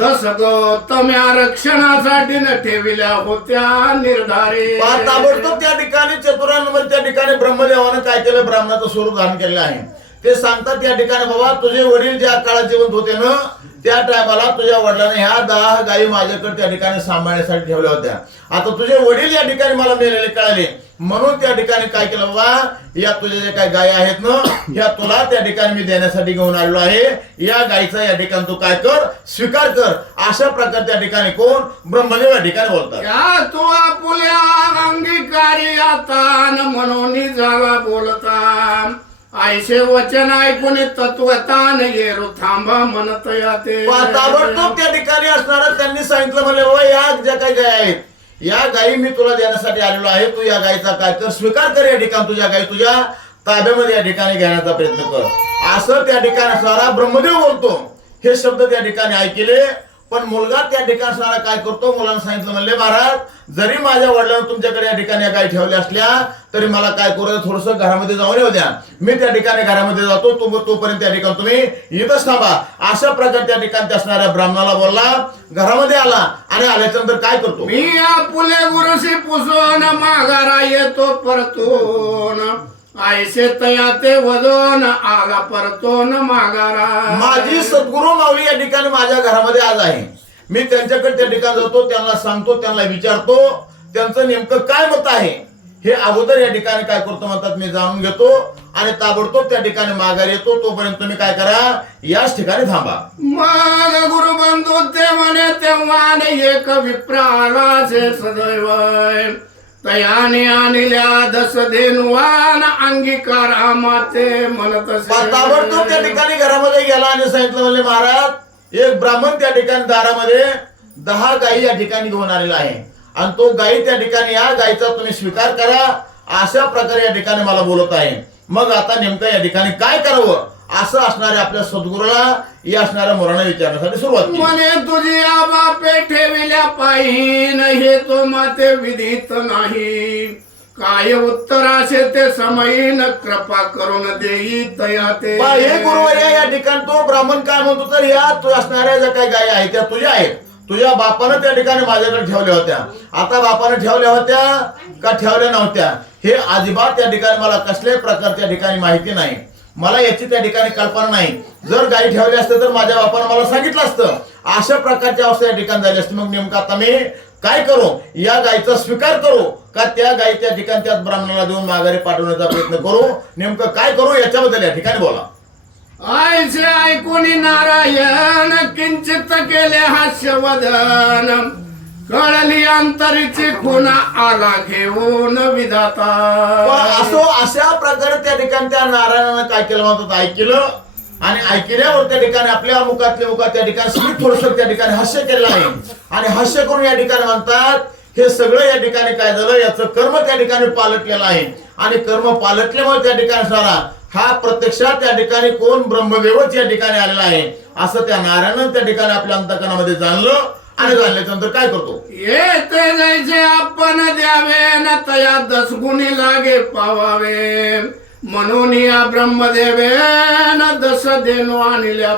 तस गौतम्या रक्षणासाठी न ठेविल्या होत्या निर्धारे. ताबडतोब त्या ठिकाणी चतुरानन त्या ठिकाणी ब्रह्मदेवानं काय केलं, ब्राह्मणाचं स्वरूप धारण केलेलं आहे. ते सांगतात त्या ठिकाणी बाबा तुझे वडील ज्या काळात जिवंत होते ना त्या टायमाला तुझ्या वडिलांनी ह्या 10 गायी माझ्याकडे त्या ठिकाणी सांभाळण्यासाठी ठेवल्या होत्या. आता तुझे वडील या ठिकाणी मला मेलेले कळाले म्हणून त्या ठिकाणी काय केलं बाबा, या तुझ्या जे काही गायी आहेत ना ह्या तुला त्या ठिकाणी मी देण्यासाठी घेऊन आलेलो आहे. या गायीचा या ठिकाणी तू काय कर, स्वीकार कर. अशा प्रकारे त्या ठिकाणी कोण, ब्रह्मदेव या ठिकाणी बोलतात. तू आपुल्या अंगीकारी आता म्हणून झाला बोलता, आयशे वचन ऐकून तत्वतान येरू थांबा म्हणत याते ताबडतोब त्या ठिकाणी असणार त्यांनी सांगितलं म्हणले बाबा या ज्या काही गाय आहेत या गायी मी तुला देण्यासाठी आलेलो आहे, तू या गायीचा काय तर स्वीकार कर, या ठिकाणी तुझ्या गायी तुझ्या ताब्यामध्ये या ठिकाणी घेण्याचा प्रयत्न कर, असं त्या ठिकाणी असणारा ब्रह्मदेव बोलतो. हे शब्द त्या ठिकाणी ऐकले. पण मुलगा त्या ठिकाणी असणारा काय करतो, मुलांना सांगितलं म्हणले महाराज जरी माझ्या वडिलांनी तुमच्याकडे या ठिकाणी या गायी ठेवल्या असल्या तरी मला काय करू द्या, थोडस घरामध्ये जाऊन येऊ द्या, मी त्या ठिकाणी घरामध्ये जातो, तोपर्यंत त्या ठिकाणी तुम्ही इथंच थांबा. अशा प्रकारे त्या ठिकाणी असणाऱ्या ब्राह्मणाला बोलला, घरामध्ये आला आणि आल्याच्या नंतर काय करतो, मी आपुले गुरुशी पुसून माघारा येतो परतून आयसे तया ते वजोन आला परतोन माघारा. माझी सद्गुरू माऊली या ठिकाणी माझ्या घरामध्ये आज आहे. मी त्यांच्याकडे त्या ठिकाणी जातो, त्यांना सांगतो, त्यांना विचारतो त्यांचं नेमकं काय मत आहे. हे अगोदर या ठिकाणी काय करतो म्हणतात मी जाणून घेतो आणि ताबडतोब त्या ठिकाणी माघार येतो. तोपर्यंत तुम्ही काय करा, याच ठिकाणी थांबा. मग गुरु बंधू ते म्हणे तेव्हा एक विप्राळाचे सदैव तयाने आणल्या दस धेनुवान अंगीकारा माते म्हणत ताबडतोब त्या ठिकाणी घरामध्ये गेला आणि सांगितलं म्हणले महाराज एक ब्राह्मण त्या ठिकाणी दारामध्ये 10 गायी या ठिकाणी घेऊन आलेला आहे आणि तो गायी त्या ठिकाणी या गायीचा तुम्ही स्वीकार करा अशा प्रकारे या ठिकाणी मला बोलत आहे. मग आता नेमकं या ठिकाणी काय करावं असं असणाऱ्या आपल्या सद्गुरूला या असणाऱ्या मुलांना विचारण्यासाठी सुरुवात केली. म्हणे तुझी बापे ठेविल्या पाहिन हे तो माते विधित नाही, काय उत्तराचे ते समयीन कृपा करून देई तया ते. हे गुरुवर्या या ठिकाणी तो ब्राह्मण काय म्हणतो तर या तू असणाऱ्या ज्या काही गायी आहेत त्या तुझ्या आहेत, तुझ्या बापानं त्या ठिकाणी माझ्याकडे ठेवल्या होत्या, आता बापानं ठेवल्या होत्या का ठेवल्या नव्हत्या हे अजिबात त्या ठिकाणी मला कसल्याही प्रकारच्या ठिकाणी माहिती नाही, मला याची त्या ठिकाणी कल्पना नाही. जर गायी ठेवली असते तर माझ्या बापानं मला सांगितलं असतं. अशा प्रकारची अवस्था या ठिकाणी झाली असते. मग नेमकं आता मी काय करू, या गायीचा स्वीकार करू का त्या गायी त्या ठिकाणी त्याच ब्राह्मणाला देऊन माघारी पाठवण्याचा प्रयत्न करू, नेमकं काय करू याच्याबद्दल या ठिकाणी बोला. आयसे ऐकून नारायण किंचित केले हास्यवदन कळली अंतरीची खुणा आला घेऊन विधाता. असो अशा प्रकारे त्या ठिकाणी त्या नारायणानं काय केलं म्हणतात ऐकलं आणि ऐकल्यावर त्या ठिकाणी आपल्या मुखात त्या ठिकाणी स्मित थोडस त्या ठिकाणी हास्य केलं आहे आणि हास्य करून या ठिकाणी म्हणतात हे सगळं या ठिकाणी काय झालं, याचं कर्म त्या ठिकाणी पालटलेलं आहे आणि कर्म पालटल्यामुळे त्या ठिकाणी सारा हा प्रत्यक्षात त्या ठिकाणी कोण ब्रह्मदेवच या ठिकाणी आलेला आहे असं त्या नारायणानं त्या ठिकाणी आपल्या अंतःकरणामध्ये जाणलं आणि जाणल्याच्या नंतर काय करतो, येते जायचे आपण द्यावे न तया 10 गुणी लागे पावावे म्हणून या ब्रह्मदेवे न 10 धेनू आणल्या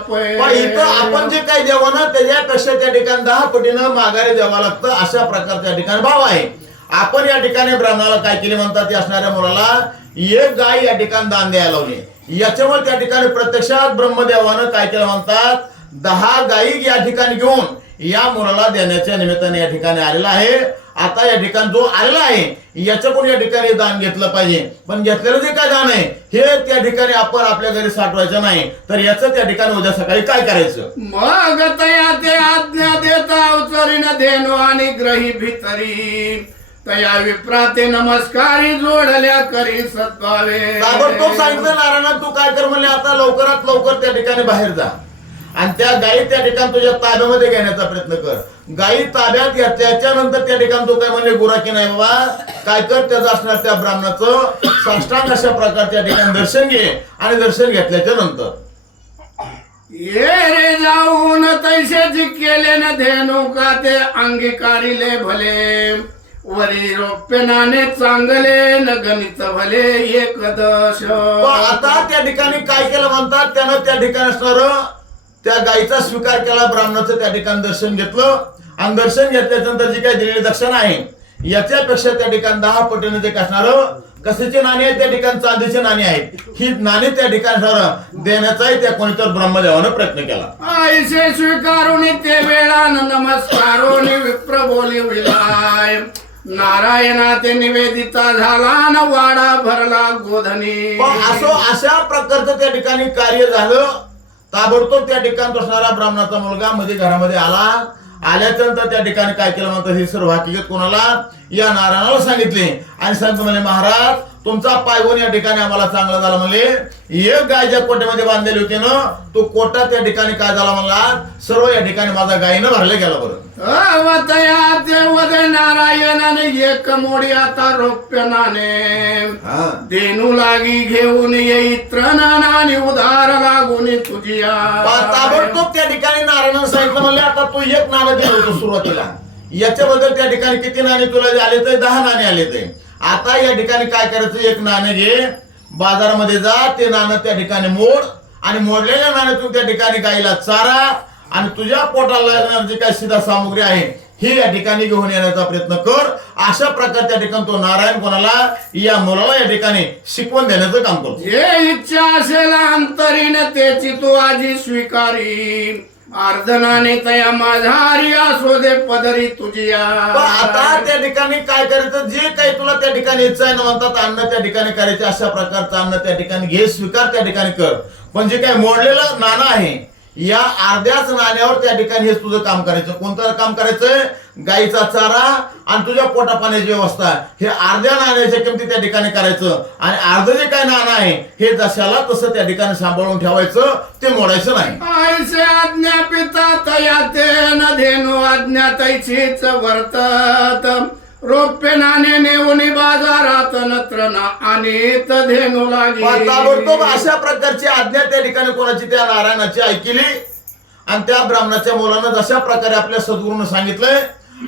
इथं आपण जे काही द्यावं ना त्याच्यापेक्षा त्या ठिकाणी 10 पटीनं माघारी द्यावं लागतं. अशा प्रकारच्या ठिकाणी भाव आहे. आपण या ठिकाणी ब्राह्मणाला काय केले म्हणतात असणाऱ्या मुलाला एक गाय या ठिकाणी दान द्यायला लावली. याच्यामुळे त्या ठिकाणी प्रत्यक्षात ब्रह्मदेवानं काय केलं म्हणतात 10 गायी या ठिकाणी घेऊन या मुलाला देण्याच्या निमित्ताने या ठिकाणी आलेला आहे. आता या ठिकाणी जो आलेला आहे याच्याकडून या ठिकाणी दान घेतलं पाहिजे. पण घेतलेलं जे काय दान आहे हे त्या ठिकाणी आपण आपल्या घरी साठवायचं नाही, तर याचं त्या ठिकाणी उद्या सकाळी काय करायचं. मग तया ते आज्ञा देता अवचरीन धेनू आणि ग्रही भितरी तया विप्राते नमस्कारी जोडल्या करी सत्वावे. ताबडतोब सांगितलं नारायण तू काय कर म्हणले आता लवकरात लवकर त्या ठिकाणी बाहेर जा आणि त्या गायी त्या ठिकाणी तुझ्या ताब्यामध्ये घेण्याचा प्रयत्न कर. गायी ताब्यात घेतल्याच्या नंतर त्या ठिकाणी तो काय म्हणले गुराकी नाही बाबा काय कर त्याचं असणार त्या ब्राह्मणाचं साष्टांग अशा प्रकारच्या ठिकाणी दर्शन घे आणि दर्शन घेतल्याच्या नंतर ये रे जाऊन तैसेची केले न धेनू का ते अंगीकारिले भले वरी रोप्य नाणे चांगले न गणित भले एकदश. आता त्या ठिकाणी काय केलं म्हणतात त्यानं त्या ठिकाणी असणार त्या गायीचा स्वीकार केला, ब्राह्मणाचं त्या ठिकाणी दर्शन घेतलं आणि दर्शन घेतल्याच्या नंतर जी काही दिलेली दक्षिणा आहे याच्यापेक्षा त्या ठिकाणी 10 पटीने जे असणार कशाचे नाणे आहेत त्या ठिकाणी चांदीचे नाणे आहेत. ही नाणे त्या ठिकाणी देण्याचाही त्या कोणीतरी ब्रह्मदेवानं प्रयत्न केला. आयसे स्वीकारून ते वेळा नमस्कारून विप्र बोली विलाय नारायणा ते निवेदिता झाला न वाडा भरला गोधनी. असो अशा प्रकारचं त्या ठिकाणी कार्य झालं. ताबडतोब त्या ठिकाणी असणारा ब्राह्मणाचा मुलगा मध्ये घरामध्ये आला. आल्याच्या नंतर त्या ठिकाणी काय केलं म्हणतात ही सर्व हकीकत कोणाला या नारायणाला सांगितले आणि सांगतो म्हणजे महाराज तुमचा पायगुण या ठिकाणी आम्हाला चांगला झाला म्हणले. एक गाय ज्या कोट्यामध्ये बांधलेली होती ना तो कोटा त्या ठिकाणी काय झाला म्हणला सर्व या ठिकाणी माझा गायीनं भरले गेला. बरं अवतया देवद नारायणाने एक मोडी आता रौप्य नाणे देनू लागी घेऊन येई त्रणाने उधार लागून तुझिया. ताबडतोब त्या ठिकाणी नारायण सांगितलं म्हणले आता तू एक नाणं दिलं होतं सुरुवातीला, याच्याबद्दल त्या ठिकाणी किती नाणे तुला आले तर 10 नाणे आले ते. आता या ठिकाणी काय करायचं, एक नाणं घे, बाजारामध्ये जा, ते नाणं त्या ठिकाणी मोड आणि मोडलेल्या नाण्यातून त्या ठिकाणी गाईला चारा आणि तुझ्या पोटाला लागणारी जी काही सिद्धा सामुग्री आहे ही या ठिकाणी घेऊन येण्याचा प्रयत्न कर. अशा प्रकारे त्या ठिकाणी तो नारायण कोणाला या मुलाला या ठिकाणी शिकवण देण्याचं काम करतो. जे इच्छा असेल अंतरीन त्याची तू आजी स्वीकारी अर्धनाने तया माझारी असो दे पदरी तुझी. आता त्या ठिकाणी काय करायचं, जे काही तुला त्या ठिकाणी इच्छा आहे ना म्हणतात अन्न त्या ठिकाणी करायचे, अशा प्रकारचं अन्न त्या ठिकाणी घे, स्वीकार त्या ठिकाणी कर. पण जे काही मोडलेलं नाणं आहे या अर्ध्याच नाण्यावर त्या ठिकाणी हे तुझं काम करायचं. कोणतं काम करायचंय, गाईचा चारा आणि तुझ्या पोटा पाण्याची व्यवस्था, हे अर्ध्या नाण्याच्या किमती त्या ठिकाणी करायचं. आणि अर्ध जे काही नाणं आहे हे जशाला तसं त्या ठिकाणी सांभाळून ठेवायचं, ते मोडायचं नाही. आईचे आज्ञा पिता तया ते न धेनु आज्ञा तैचीच वर्तत रोप्य नाणे नेऊन बाजारात नत्रना आणि धेनू लागी. ताबडतोब अशा प्रकारची आज्ञा त्या ठिकाणी कोणाची, त्या नारायणाची ऐकली आणि त्या ब्राह्मणाच्या मुलानं जशा प्रकारे आपल्या सद्गुरूनं सांगितलंय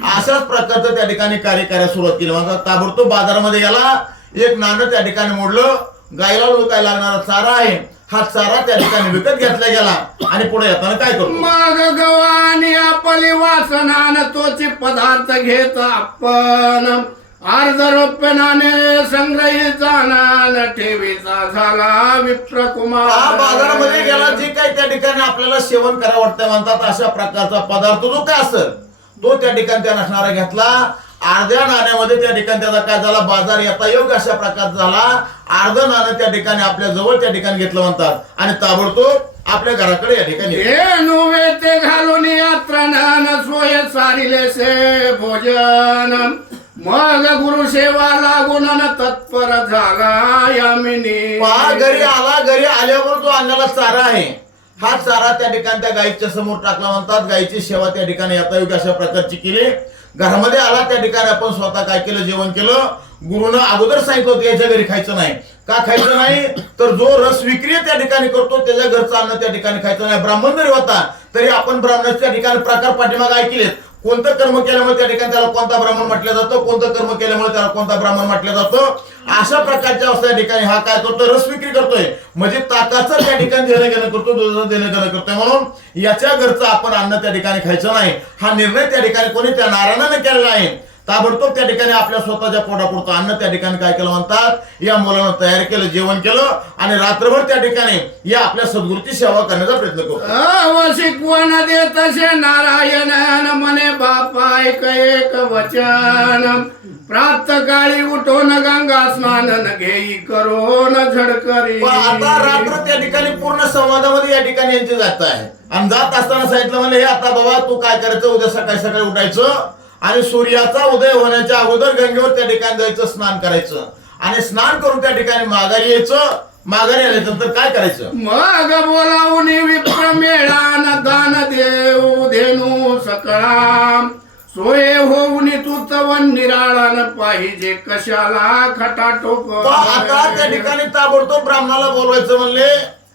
अशाच प्रकारचं त्या ठिकाणी कार्य करायला सुरुवात केली. मग ताबडतोब बाजारामध्ये गेला, एक नाणं त्या ठिकाणी मोडलं, गायला काय लागणारा चारा आहे हा चारा त्या ठिकाणी विकत घेतला गेला. आणि पुढे येताना काय करतो, मग गवानी आपली वासनान तोची पदार्थ घेत आपण अर्ध रोप्यनाने संग्रहित जाणार ठेवीचा झाला विप्र कुमार. बाजारामध्ये गेला, जे काही त्या ठिकाणी आपल्याला सेवन करावं वाटतं म्हणतात अशा प्रकारचा पदार्थ जो काय असेल तो त्या ठिकाणी त्या नसणारा घेतला. अर्ध्या नाण्यामध्ये त्या ठिकाणी त्याचा काय झाला, बाजार येता योग्य अशा प्रकारचा झाला. अर्ध नाणं त्या ठिकाणी आपल्या जवळ त्या ठिकाणी घेतलं म्हणतात आणि ताबडतोब आपल्या घराकडे या ठिकाणी ते घालून यात्रा सोय सारिलेसे भोजन मग गुरु सेवा लागून तत्पर झाला यामिनी. घरी आला, घरी आल्यावर जो आणलेला चारा आहे हा चारा त्या ठिकाणी त्या गायीच्या समोर टाकला म्हणतात. गायीची सेवा त्या ठिकाणी येता योग्य अशा प्रकारची केली. घरामध्ये आला, त्या ठिकाणी आपण स्वतः काय केलं, जेवण केलं. गुरुनं अगोदर सांगितलं होतं याच्या घरी खायचं नाही. का खायचं नाही, तर जो रस विक्री त्या ठिकाणी करतो त्याच्या घरचं अन्न त्या ठिकाणी खायचं नाही. ब्राह्मण जरी होता तरी आपण ब्राह्मणाच्या ठिकाणी प्रकार पाठीमागे ऐकलेत. कोणतं कर्म केल्यामुळे त्या ठिकाणी त्याला कोणता ब्राह्मण म्हटलं जातं, कोणतं कर्म केल्यामुळे त्याला कोणता ब्राह्मण म्हटलं जातं. अशा प्रकारच्या अवस्था या ठिकाणी हा काय करतोय, रस विक्री करतोय, म्हणजे ताकाचं त्या ठिकाणी देणं घेणं करतो, दुधाचं देणं घेणं करतोय. म्हणून याच्या घरचं आपण अन्न त्या ठिकाणी खायचं नाही. हा निर्णय त्या ठिकाणी कोणी त्या नारायणाने केलेला आहे. ताबडतोब त्या ठिकाणी आपल्या स्वतःच्या पोटापुरतं अन्न त्या ठिकाणी काय केलं म्हणतात, या मुलानं तयार केलं, जेवण केलं आणि रात्रभर त्या ठिकाणी या आपल्या सद्गुरूची सेवा करण्याचा प्रयत्न करतो. शिकवण देत नारायण म्हणे बापा एक वचन प्रात काळी उठून गंगा स्नान घेई करून झडकरी. आता रात्र त्या ठिकाणी पूर्ण संवादामध्ये या ठिकाणी यांची जात आहे. आणि जात असताना सांगितलं म्हणजे हे आता बाबा तू काय करायचं, उद्या सकाळी सकाळी उठायचं आणि सूर्याचा उदय होण्याच्या अगोदर गंगेवर त्या ठिकाणी जायचं, स्नान करायचं आणि स्नान करून त्या ठिकाणी माघारी यायचं. माघारी आल्यानंतर काय करायचं, मग बोलावून विप्र मेळान दान देऊ धेनू सकळा सोय होऊन तू तवन निराळान पाहिजे कशाला खटाटोप. आता त्या ठिकाणी ताबडतोब ब्राह्मणाला बोलवायचं म्हणले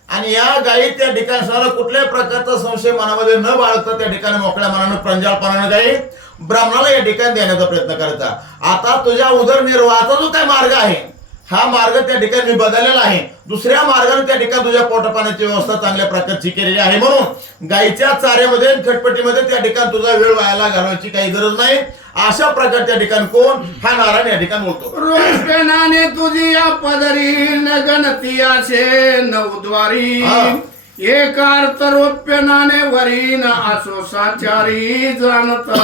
आणि या गायी त्या ठिकाणी कुठल्याही प्रकारचा संशय मनामध्ये न बाळगता त्या ठिकाणी मोकळ्या मनानं प्रंजाळपणानं गायी ब्राह्मणाला या ठिकाणी देण्याचा प्रयत्न करायचा. आता तुझ्या उदरनिर्वाहाचा जो काय मार्ग आहे हा मार्ग त्या ठिकाणी मी बदललेला आहे. दुसऱ्या मार्गाने त्या ठिकाणी तुझ्या पोटपाण्याची व्यवस्था चांगल्या प्रकारची केलेली आहे. म्हणून गायीच्या चाऱ्यामध्ये खटपटीमध्ये त्या ठिकाणी तुझा वेळ वायाला घालवायची काही गरज नाही. अशा प्रकारे त्या ठिकाणी कोण, हा नारायण या ठिकाणी बोलतो. रोषणाने तुझी या पदरी न गणती असे नवद्वारी एक अर्थ रोप्यनाने वरीन असो साचारी जाणता.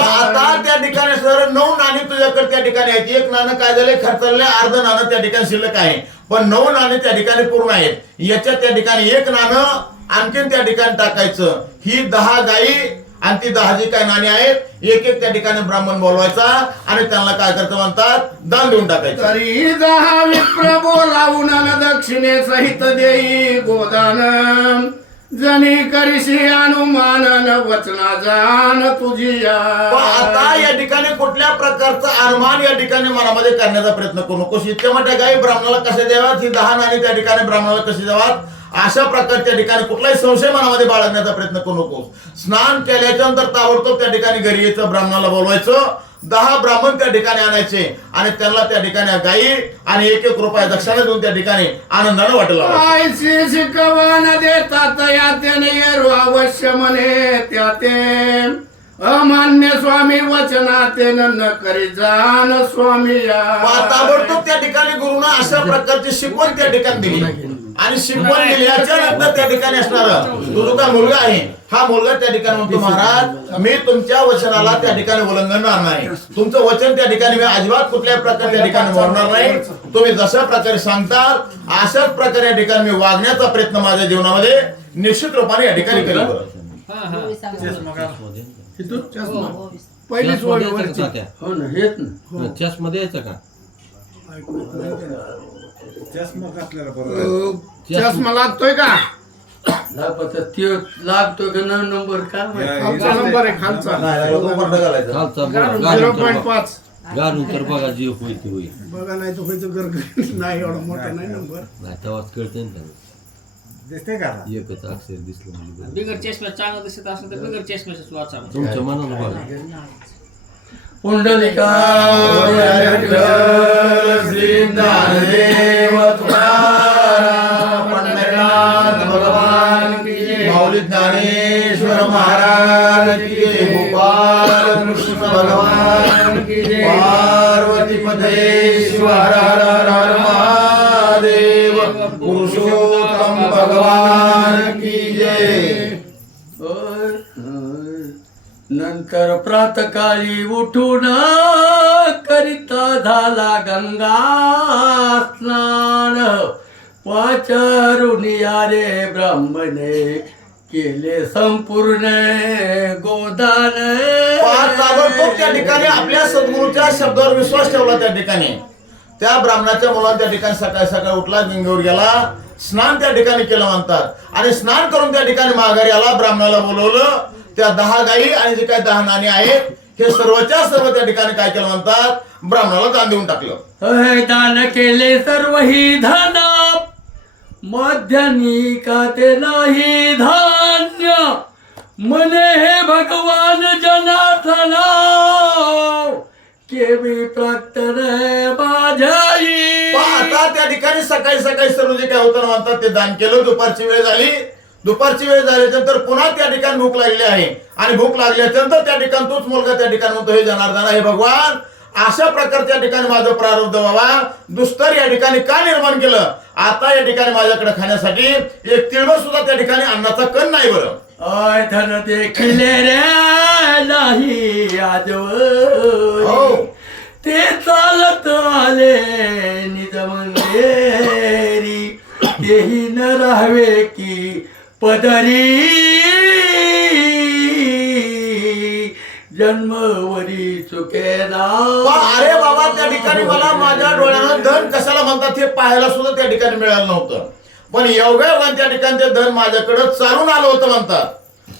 आता त्या ठिकाणी सर 9 नाणी तुझ्याकडे त्या ठिकाणी आहेत. एक नाणं काय झाले खर्चले, अर्ध नाणं त्या ठिकाणी शिल्लक आहे, पण 9 नाणे त्या ठिकाणी पूर्ण आहेत. याच्यात त्या ठिकाणी एक नाणं आणखीन त्या ठिकाणी टाकायचं. ही 10 गायी आणि ती 10 जी काय नाणी आहेत एक एक त्या ठिकाणी ब्राह्मण बोलवायचा आणि त्यांना काय करतो म्हणतात दान देऊन टाकायचं. तरी 10 विप्र बोलावून दक्षिणे सहित देई गोदान जनी करीशी अनुमान वचना जाण तुझी पण आता या ठिकाणी कुठल्या प्रकारचा अनुमान या ठिकाणी मनामध्ये करण्याचा प्रयत्न करू नकोस. इतक्या मोठ्या गायी ब्राह्मणाला कशा द्याव्यात, ही 10 नाणी त्या ठिकाणी ब्राह्मणाला कशी द्यावात, अशा प्रकारच्या ठिकाणी कुठलाही संशय मनामध्ये बाळगण्याचा प्रयत्न करू नकोस. स्नान केल्याच्या नंतर ताबडतोब त्या ठिकाणी घरी यायचं, ब्राह्मणाला बोलवायचं, 10 ब्राह्मण त्या ठिकाणी आणायचे आणि त्यांना त्या ठिकाणी गायी आणि 1-1 रुपया दक्षिणा देऊन त्या ठिकाणी आनंदाने वाटेल. आयशी शिकवण देतात यातेने येरू अवश्य म्हणे त्याते अमान्य स्वामी वचनाते न करी जाण स्वामी ताबडतोब त्या ठिकाणी गुरुनं अशा प्रकारची शिकवण त्या ठिकाणी दिली आणि शिकवण दिल्याच्या नंतर त्या ठिकाणी असणार तुझा काय मुलगा आहे, हा मुलगा त्या ठिकाणी म्हणतो महाराज मी तुमच्या वचनाला त्या ठिकाणी उल्लंघनणार नाही, तुमचं वचन त्या ठिकाणी मी अजिबात कुठल्या प्रकारे त्या ठिकाणी मोडणार नाही, तुम्ही जशा प्रकारे सांगताल अशाच प्रकारे या ठिकाणी मी वागण्याचा प्रयत्न माझ्या जीवनामध्ये निश्चित रूपाने या ठिकाणी केला. पहिलीच चष्मा हेच ना चष्मध्ये यायचं का? चष्मा लागतोय का? लागतो का नंबर का खालचा नंबर आहे खालचा खालचा बघा, 0.5 घालून तर बघा जे होईल ते होईल. बघा नाही तर होईल घर नाही एवढा मोठा नाही नंबर. नाही तेव्हाच कळते ना त्याला. एकच अक्षर दिसलं म्हणजे बरं. बिगर चष्म्या चांगलं दिसत असेल तर बिगर चष्म्याच वाचा. तुमच्या मनानं बघा. पुंडलिका भगवान माऊली ज्ञानेश्वर महाराज की जय. गोपाल कृष्ण भगवान की जय. पार्वती पते शिव हर हर हर महादेव. पुरुषोत्तम भगवान की जय. नंतर प्रातकाळी उठून करिता झाला गंगा स्नान. पाचारुनी रे ब्राह्मणे केले संपूर्ण गोदान. ताबडतोब त्या ठिकाणी आपल्या सद्गुरूच्या शब्दावर विश्वास ठेवला. त्या ठिकाणी त्या ब्राह्मणाच्या मुलाला त्या ठिकाणी सकाळी सकाळी उठला, गंगेवर गेला, स्नान त्या ठिकाणी केलं म्हणतात आणि स्नान करून त्या ठिकाणी माघारी आला. ब्राह्मणाला बोलवलं, त्या 10 गायी आणि जे काही 10 नाणी आहेत हे सर्वच्या सर्व त्या ठिकाणी काय केलं म्हणतात ब्राह्मणाला दान देऊन टाकलं. दान केले सर्व ही धन मध्यानी का ते नाही धान्य म्हणे हे भगवान जनार्दन केवी प्राप्त माझ्याई. आता त्या ठिकाणी सकाळी सकाळी सर्व जे काय होतं म्हणतात ते दान केलं. दुपारची वेळ झाली. दुपारची वेळ झाल्यानंतर पुन्हा त्या ठिकाणी भूक लागली आहे आणि भूक लागल्यानंतर त्या ठिकाणी तोच मुलगा त्या ठिकाणी म्हणतो हे जनार्दन हे भगवान अशा प्रकारच्या ठिकाणी माझं प्रारब्ध बाबा दुस्तर या ठिकाणी का निर्माण केलं. आता या ठिकाणी माझ्याकडे खाण्यासाठी एक तिळभर सुद्धा त्या ठिकाणी अन्नाचा कण नाही. बरं आय धन देखील रे नाही आजवर ते चालत आले निज मंदिरी तेही न राहावे की पदरी जन्मवरी चुकेला. अरे बाबा त्या ठिकाणी मला माझ्या डोळ्यानं धन कशाला म्हणतात हे पाहायला सुद्धा त्या ठिकाणी मिळालं नव्हतं. पण योगायोगाने त्या ठिकाणी ते धन माझ्याकडे चालून आलं होतं म्हणतात.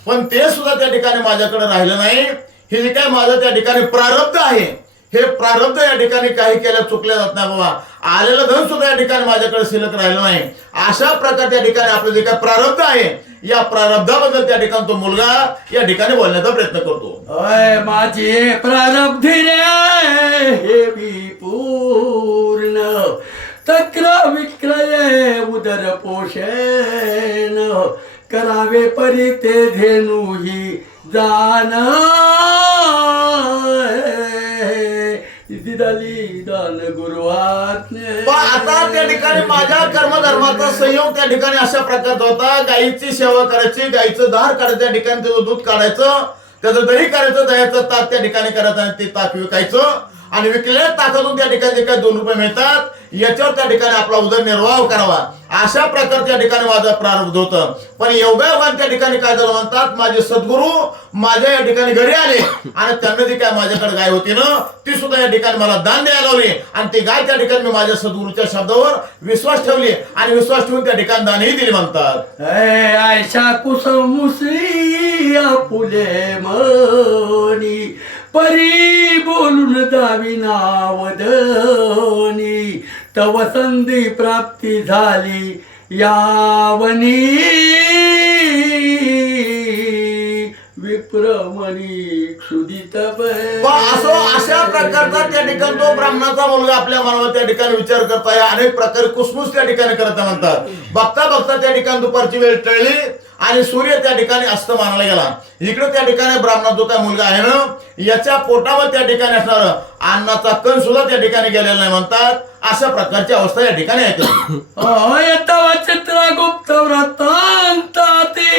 पण ते सुद्धा त्या ठिकाणी माझ्याकडे राहिलं नाही. हे जे काय माझं त्या ठिकाणी प्रारब्ध आहे हे प्रारब्ध या ठिकाणी काही केल्या चुकल्या जात नाही बाबा. आलेलं धन सुद्धा या ठिकाणी माझ्याकडे शिल्लक राहिलं नाही. अशा प्रकारे त्या ठिकाणी आपलं जे काय प्रारब्ध आहे या प्रारब्धाबद्दल त्या ठिकाणी तो मुलगा या ठिकाणी बोलण्याचा प्रयत्न करतो. अय माझे प्रारब्धी रे हे मी पूर्ण तक्र विक्रय उदर पोषण करावे परी ते धेनु ही जाण. दान गुरुवात आता त्या ठिकाणी माझ्या कर्मधर्माचा संयोग त्या ठिकाणी अशा प्रकारचा होता. गायीची सेवा करायची, गायीचं धार काढायचं, त्या ठिकाणी त्याचं दूध काढायचं, त्याचं दही करायचं, दह्याचं ताक त्या ठिकाणी करायचं आणि ते ताक विकायचं आणि विकलेल्या ताकातून त्या ठिकाणी जे काही 2 रुपये मिळतात याच्यावर त्या ठिकाणी आपला उदरनिर्वाह करावा, अशा प्रकारे त्या ठिकाणी माझं प्रारब्ध होतं. पण योगायोगाने त्या ठिकाणी काय झालं म्हणतात, माझे सद्गुरू माझ्या या ठिकाणी घरी आले आणि त्यांना जी काय माझ्याकडे गाय होती ना ती सुद्धा या ठिकाणी मला दान द्यायला लावली आणि ती गाय त्या ठिकाणी मी माझ्या सद्गुरूच्या शब्दावर विश्वास ठेवली आणि विश्वास ठेवून त्या ठिकाणी दानही दिली म्हणतात. आयशा कुसमुसळी आपुले मनी परी बोलून जावी नावदनी तव संधी प्राप्ती झाली यावनी विप्रमणी क्षुदित असो अशा प्रकारचा त्या ठिकाणी तो ब्राह्मणाचा मुलगा आपल्या मनावर त्या ठिकाणी विचार करताय, अनेक प्रकारे कुसमुस त्या ठिकाणी करत म्हणतात. बघता बघता त्या ठिकाणी दुपारची वेळ टळली आणि सूर्य त्या ठिकाणी अस्त मानला गेला. इकडे त्या ठिकाणी ब्राह्मणा जो काय मुलगा आहे ना याच्या पोटावर त्या ठिकाणी असणार अन्नाचा कण सुद्धा त्या ठिकाणी गेलेला नाही म्हणतात. अशा प्रकारची अवस्था या ठिकाणी आहे. चित्रगुप्त व्रतांताती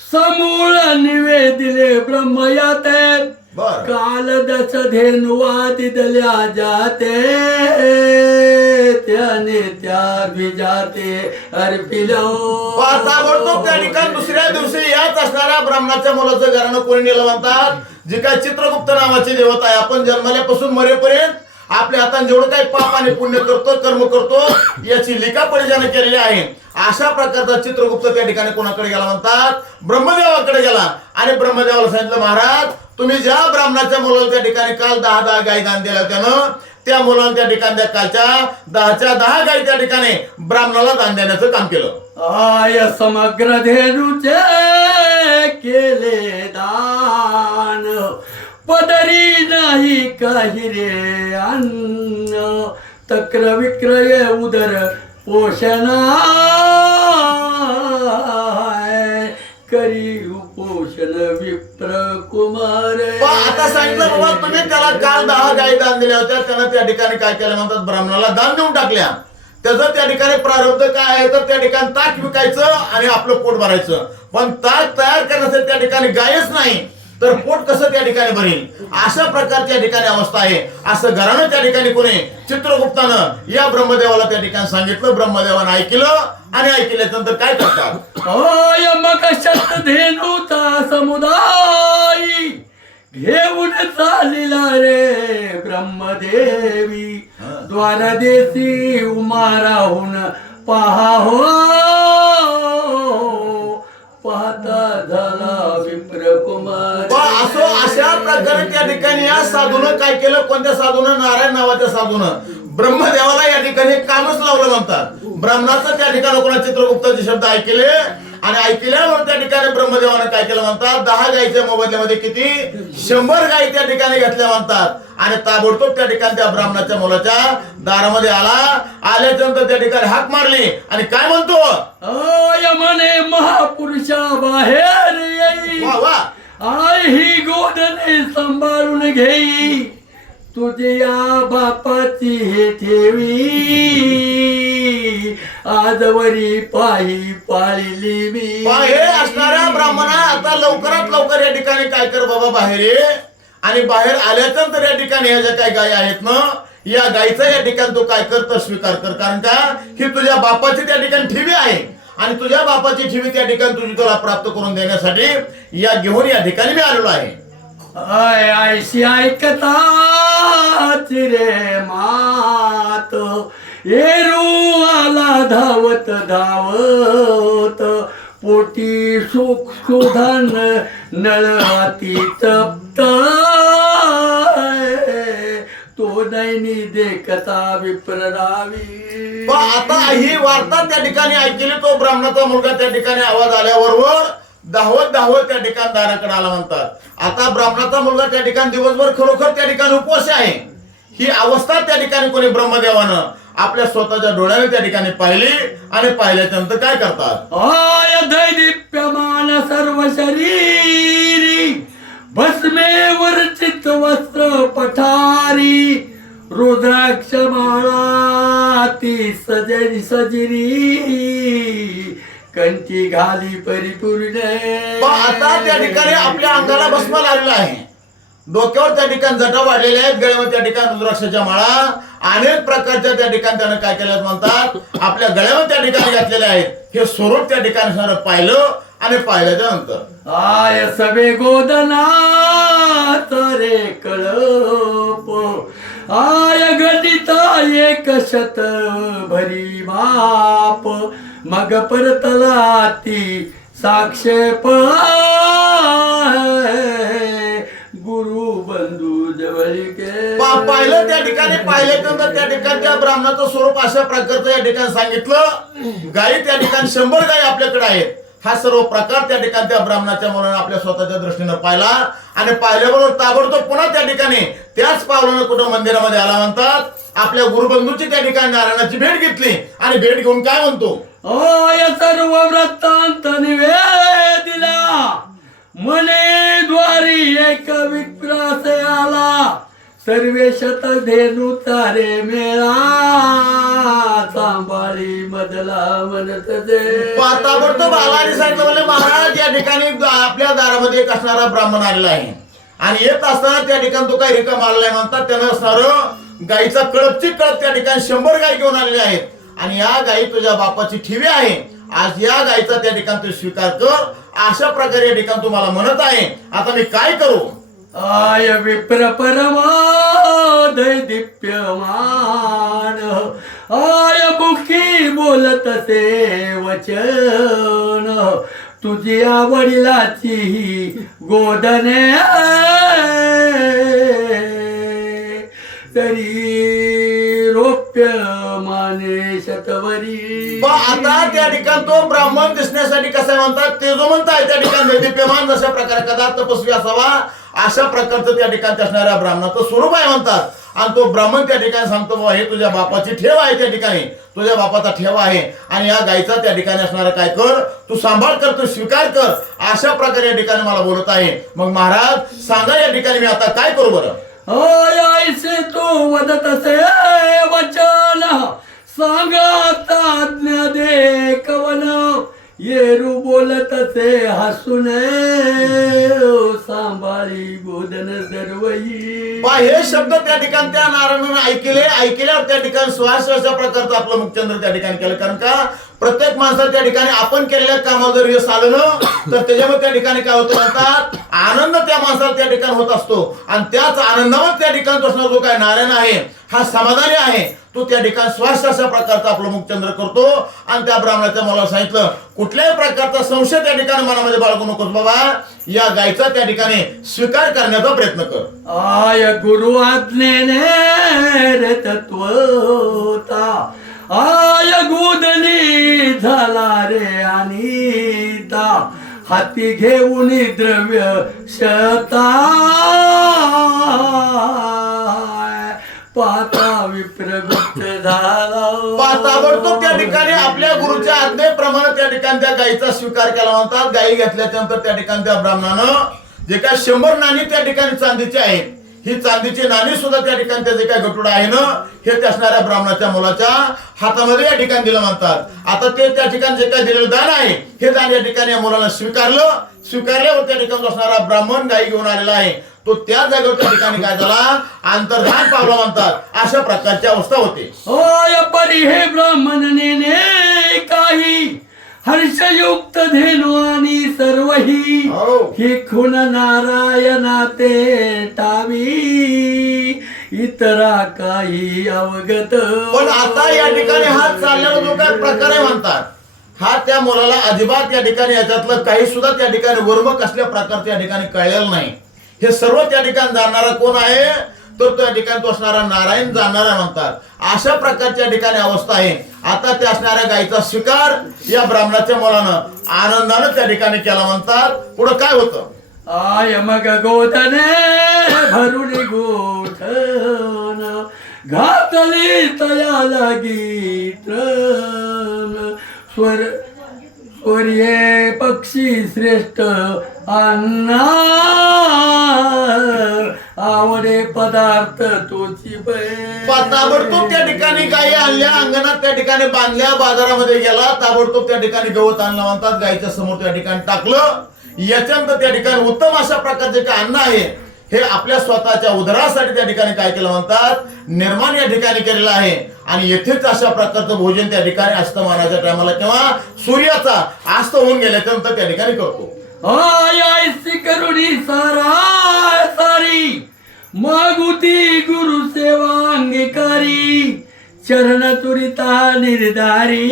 समूळ निवेदिले ब्रह्मयाते बर काल दश धेनुवादी दल्या जाते त्याने त्या विजाते अर्पिलो. ताबडतोब त्या ठिकाणी दुसऱ्या दिवशी याच असणाऱ्या ब्राह्मणाच्या मुलाचं घरानं कोणी नेलं म्हणतात. जे काय चित्रगुप्त नावाची देवता आहे, आपण जन्मल्यापासून मरेपर्यंत आपल्या हाताने जेवढं काही पाप आणि पुण्य करतो कर्म करतो याची लिखापडी ज्याने केलेली आहे. अशा प्रकारचा चित्रगुप्त त्या ठिकाणी कोणाकडे गेला म्हणतात, ब्रह्मदेवाकडे गेला आणि ब्रह्मदेवाला सांगितलं, महाराज तुम्ही ज्या ब्राह्मणाच्या मुलाला त्या ठिकाणी काल 10 गायी दान दिल्या त्यानं त्या मुलाला त्या ठिकाणी त्या कालच्या 10 गायी त्या ठिकाणी ब्राह्मणाला दान देण्याचं काम केलं. आय समग्र धेनुचे केले दान पदरी नाही काही रे अन्न तक्र विक्रय उदर पोषणा करी उपोषण विप्र कुमार. आता सांगितलं बाबा तुम्ही त्याला काल 10 गायी दान दिल्या होत्या, त्यानं त्या ठिकाणी काय केलं म्हणतात, ब्राह्मणाला दान देऊन टाकल्या. त्याचं त्या ठिकाणी प्रारब्ध काय आहे तर त्या ठिकाणी ताक विकायचं आणि आपलं पोट भरायचं. पण ताक तयार करण्यासाठी त्या ठिकाणी गायच नाही तर पोट कसं त्या ठिकाणी भरेल, अशा प्रकारच्या ठिकाणी अवस्था आहे. असं घरानं त्या ठिकाणी कोणी चित्रगुप्तानं या ब्रह्मदेवाला त्या ठिकाणी सांगितलं. ब्रह्मदेवानं ऐकलं आणि ऐकल्यानंतर काय करतात, मग धेनुचा समुदाय घेऊन चालला रे ब्रह्मदेवी द्वारदेशी उमाराहून पहा हो पाहता झाला विप्र कुमार. असो अशा प्रकारे त्या ठिकाणी या साधूनं काय केलं, कोणत्या साधूनं, नारायण नावाच्या साधूनं ब्रह्मदेवाला या ठिकाणी कामच लावलं म्हणतात. ब्राह्मणाचं त्या ठिकाणी कोणा चित्रगुप्ताचे शब्द ऐकले आणि ऐकल्यावर त्या ठिकाणी ब्रह्मदेवानं काय केलं म्हणतात, 10 गायीच्या मोबदल्यामध्ये किती 100 गायी त्या ठिकाणी घेतल्या म्हणतात. आणि ताबडतोब त्या ठिकाणी त्या ब्राह्मणाच्या मुलाच्या दारामध्ये आल्याच्यानंतर त्या ठिकाणी हाक मारली आणि काय म्हणतो, म्हणे महापुरुषा बाहेर येई वा वा आय ही गोदने सांभाळून घेई तुझ्या बापाची हे ठेवी आजवरी पायी पाळली मी. हे असणाऱ्या ब्राह्मणा आता लवकरात लवकर या ठिकाणी काय कर बाबा बाहेर ये आणि बाहेर आल्यानंतर या ठिकाणी ह्या ज्या काही गायी आहेत ना या गायीचा या ठिकाणी तो काय कर तर स्वीकार कर. कारण का ही तुझ्या बापाची त्या ठिकाणी ठेवी आहे आणि तुझ्या बापाची ठेवी त्या ठिकाणी तुझी तुला प्राप्त करून देण्यासाठी या घेऊन या ठिकाणी मी आलेलो आहे. आय आयशी ऐकता रे मात येरू आला धावत धावत पोटी सुख सुधान नळाती तप्त तो दैनी देखता विप्ररावी. आता ही वार्ता त्या ठिकाणी ऐकली. तो ब्राह्मणाचा मुलगा त्या ठिकाणी आवाज आल्याबरोबर धावत धावत त्या ठिकाणी दाराकडे आला म्हणतात. आता ब्राह्मणाचा मुलगा त्या ठिकाणी दिवसभर खरोखर त्या ठिकाणी उपवास आहे. ही अवस्था त्या ठिकाणी कोणी ब्रह्मदेवानं आपल्या स्वतःच्या डोळ्याने त्या ठिकाणी पाहिली आणि पाहिल्याच्या नंतर काय करतात, आय दैदीप्यमान सर्व शरीरी भस्मेवर चित्त वस्त्र पठारी रुद्राक्ष माळा ती सजरी सजरी कंठी घाली परिपूर्ण. आता त्या ठिकाणी आपल्या अंगाला भस्म लागलेला आहे डोक्यावर त्या ठिकाणी जटा वाढलेल्या आहेत, गळ्यावर त्या ठिकाणी रुद्राक्षाच्या माळा, अनेक प्रकारच्या त्या ठिकाणी त्यानं काय केलं म्हणतात आपल्या गळ्यावर त्या ठिकाणी घातलेले आहेत. हे स्वरूप त्या ठिकाणी सारं पाहिलं आणि पाहिल्याच्या नंतर आय सबे गोदना तरे कळप आय गणिता एक शत भरी माप मग परतला ती साक्षेप गुरु बंधू जवळके पाहिलं त्या ठिकाणी पाहिल्यानंतर त्या ठिकाणी त्या ब्राह्मणाचं स्वरूप अशा प्रकारचं या ठिकाणी सांगितलं. गायी त्या ठिकाणी 100 गायी आपल्याकडे आहेत. हा सर्व प्रकार त्या ठिकाणी त्या ब्राह्मणाच्या मुलानं आपल्या स्वतःच्या दृष्टीनं पाहिला आणि पाहिल्याबरोबर ताबडतोब पुन्हा त्या ठिकाणी त्याच पावलानं कुठं मंदिरामध्ये आला म्हणतात आपल्या गुरुबंधूची त्या ठिकाणी नारायणाची भेट घेतली आणि भेट घेऊन काय म्हणतो या सर्व वृत्तांत निवेदिला मने द्वारी एक विप्रासे आला सर्वे शतधेनु तारे मेळा सांभाळी मधला म्हणत जे ताबडतोब आला आणि सांगितलं म्हणजे महाराज या ठिकाणी आपल्या दारामध्ये एक असणारा ब्राह्मण आलेला आहे आणि येत असताना त्या ठिकाणी तो काही रिकाम आलेला आहे म्हणतात. त्यानं असणारं गाईचा कळपची कळप त्या ठिकाणी 100 गाई घेऊन आलेल्या आहेत आणि या गाई तुझ्या बापाची ठेवी आहे. आज या गाईचा त्या ठिकाणी तू स्वीकार कर अशा प्रकारे या ठिकाणी तुम्हाला म्हणत आहे. आता मी काय करू आय विप्र परमाद दिप्यमान आय मुखी बोलत ते वचन तुझी वडिलाची गोदने तरी रोप्य माने शतवरी. आता त्या ठिकाणी तो ब्राह्मण दिसण्यासाठी कसं म्हणतात ते जो म्हणताय त्या ठिकाणी दिप्यमान जशा प्रकारे कदा तपस्वी असावा अशा प्रकारचं त्या ठिकाणी असणाऱ्या ब्राह्मणाचं स्वरूप आहे म्हणतात. आणि तो ब्राह्मण त्या ठिकाणी सांगतो बाबा हे तुझ्या बापाची ठेव आहे त्या ठिकाणी तुझ्या बापाचा ठेवा आहे आणि या गायीचा त्या ठिकाणी असणारा काय कर तू सांभाळ कर तू स्वीकार कर अशा प्रकारे या ठिकाणी मला बोलत आहे. मग महाराज सांगा या ठिकाणी मी आता काय करू बरं. ऐसे तो वदत असे वचन सांगता आज्ञा दे कवन येरू बोलत असे हसूने सांभाळी गोदन दरवई. हे शब्द त्या ठिकाणी त्या नारायणानं ऐकल्यावर त्या ठिकाणी श्वास अशा प्रकारचं आपलं मुखचंद्र त्या ठिकाणी केलं. कारण का प्रत्येक माणसाला त्या ठिकाणी आपण केलेल्या कामावर जर यश आलं तर त्याच्यामध्ये त्या ठिकाणी काय होतं म्हणतात आनंद त्या माणसाला त्या ठिकाणी होत असतो आणि त्याच आनंदावर त्या ठिकाणी असणारा जो काय नारायण आहे हा समाधानी आहे तो त्या ठिकाणी श्वास अशा प्रकारचा आपलं मुखचंद्र करतो. आणि त्या ब्राह्मणाच्या मला सांगितलं कुठल्याही प्रकारचा संशय त्या ठिकाणी मनामध्ये बाळगू नकोस बाबा या गायचा त्या ठिकाणी स्वीकार करण्याचा प्रयत्न कर. आय गुरु आज्ञेने रे तत्वता आय गोदनी झाला रे अनिता हाती घेऊन द्रव्य शता पाता विप्रगुप्त झाला. ताबडतोब त्या ठिकाणी आपल्या गुरुच्या आज्ञेप्रमाणे त्या ठिकाणी त्या गायीचा स्वीकार केला म्हणतात. गायी घेतल्याच्या नंतर त्या ठिकाणी त्या ब्राह्मणानं जे काय 100 नाणी त्या ठिकाणी चांदीची आहेत ही चांदीची नाणी सुद्धा त्या ठिकाणी त्याचे काय गटुडा आहे ना हे त्या असणाऱ्या ब्राह्मणाच्या मुलाच्या हातामध्ये या ठिकाणी दिलं म्हणतात. आता ते त्या ठिकाणी जे काय दिलेलं दान आहे हे दान या ठिकाणी या मुलाला स्वीकारल्यावर त्या ठिकाणी असणारा ब्राह्मण गायी घेऊन आलेला आहे तो त्या जागेवर त्या ठिकाणी काय झाला अंतर्धान पावला म्हणतात. अशा प्रकारची अवस्था होते. होय परी हे ब्राह्मणने काही हर्षयुक्त धेनु आणि सर्वही ही खुण नारायणा ते टावी इतरा काही अवगत. पण आता या ठिकाणी हा चाललेला जो काय प्रकार आहे म्हणतात हा त्या मुलाला अजिबात या ठिकाणी याच्यातलं काही सुद्धा त्या ठिकाणी वर्म कसल्या प्रकारच्या या ठिकाणी कळलेलं नाही. हे सर्व त्या ठिकाणी जाणणारा कोण आहे तर त्या ठिकाणी तो असणारा नारायण जाणणारा म्हणतात. अशा प्रकारच्या ठिकाणी अवस्था आहे. आता त्या असणाऱ्या गायीचा स्वीकार या ब्राह्मणाच्या मुलानं आनंदानं त्या ठिकाणी केला म्हणतात. पुढे काय होतं आय मग गोदने भरून गोठन घातली तया लागी स्वर्ये पक्षी श्रेष्ठ अन्ना आवडे पदार्थ तोची ताबडतोब त्या ठिकाणी गायी आणल्या अंगणात त्या ठिकाणी बांधल्या बाजारामध्ये गेला ताबडतोब त्या ठिकाणी गवत आणलं म्हणतात गायीच्या समोर त्या ठिकाणी टाकलं. याच्यानंतर त्या ठिकाणी उत्तम अशा प्रकारचे काय अन्न आहे हे आपल्या स्वतःच्या उदरासाठी त्या ठिकाणी काय केलं म्हणतात, निर्माण या ठिकाणी केलेलं आहे. आणि येथेच अशा प्रकारचं भोजन त्या ठिकाणी अस्तमानाच्या टायमाला किंवा सूर्याचा अस्त होऊन गेल्यानंतर त्या ठिकाणी करतो. ऐसी करुणी सारा सारी मागुती गुरु सेवा अंगीकारी चरण तुरिता निर्धारी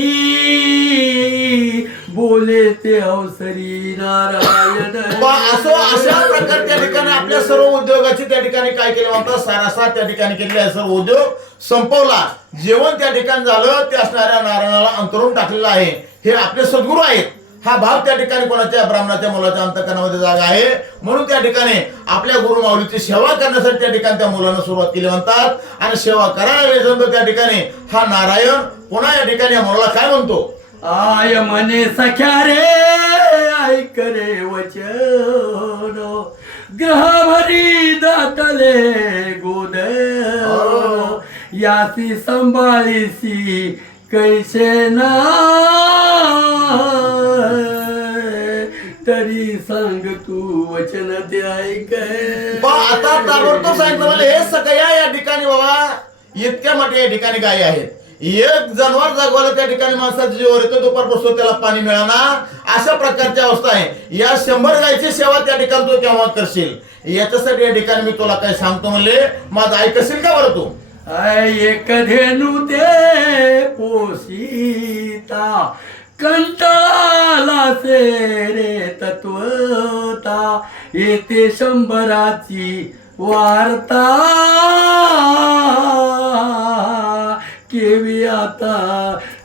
बोले ते अवसरी नारायण. अशा प्रकारे त्या ठिकाणी आपल्या सर्व उद्योगाची त्या ठिकाणी काय केलं म्हणतात, सारासार त्या ठिकाणी केलेले आहे. सर्व उद्योग संपवला, जेवण त्या ठिकाणी झालं, ते असणाऱ्या नारायणाला अंतरून टाकलेलं आहे. हे आपले सद्गुरू आहेत. हा भाव त्या ठिकाणी कोणाच्या ब्राह्मणाच्या मुलाच्या अंतःकरणामध्ये जागा आहे. म्हणून त्या ठिकाणी आपल्या गुरु माऊलीची सेवा करण्यासाठी त्या ठिकाणी त्या मुलानं सुरुवात केली म्हणतात. आणि सेवा करायला त्या ठिकाणी हा नारायण पुन्हा या ठिकाणी या मुलाला काय म्हणतो, आय मने सख्या रे ऐक रे वचन ग्रहभरी दाटले गोद यासी संभाळीसी कैसे ना तरी सांग तू वचन ते ऐक. आता ताबडतोब सांगितलं मला, हे सगळ्या या ठिकाणी बाबा इतक्या मोठ्या या ठिकाणी गायी आहेत. एक जनावर जागवायला त्या ठिकाणी माणसाच्या जीवावर येतो, दुपारपासून त्याला पाणी मिळाना, अशा प्रकारची अवस्था आहे. या 100 गायची सेवा त्या ठिकाणी तू केव्हा करशील, याच्यासाठी या ठिकाणी मी तुला काय सांगतो म्हणले, माझं ऐकशील का बरं तू. एक धेनू ते पोषिता कंटाळला से रे तत्वता येते 100ची वार्ता केवी आता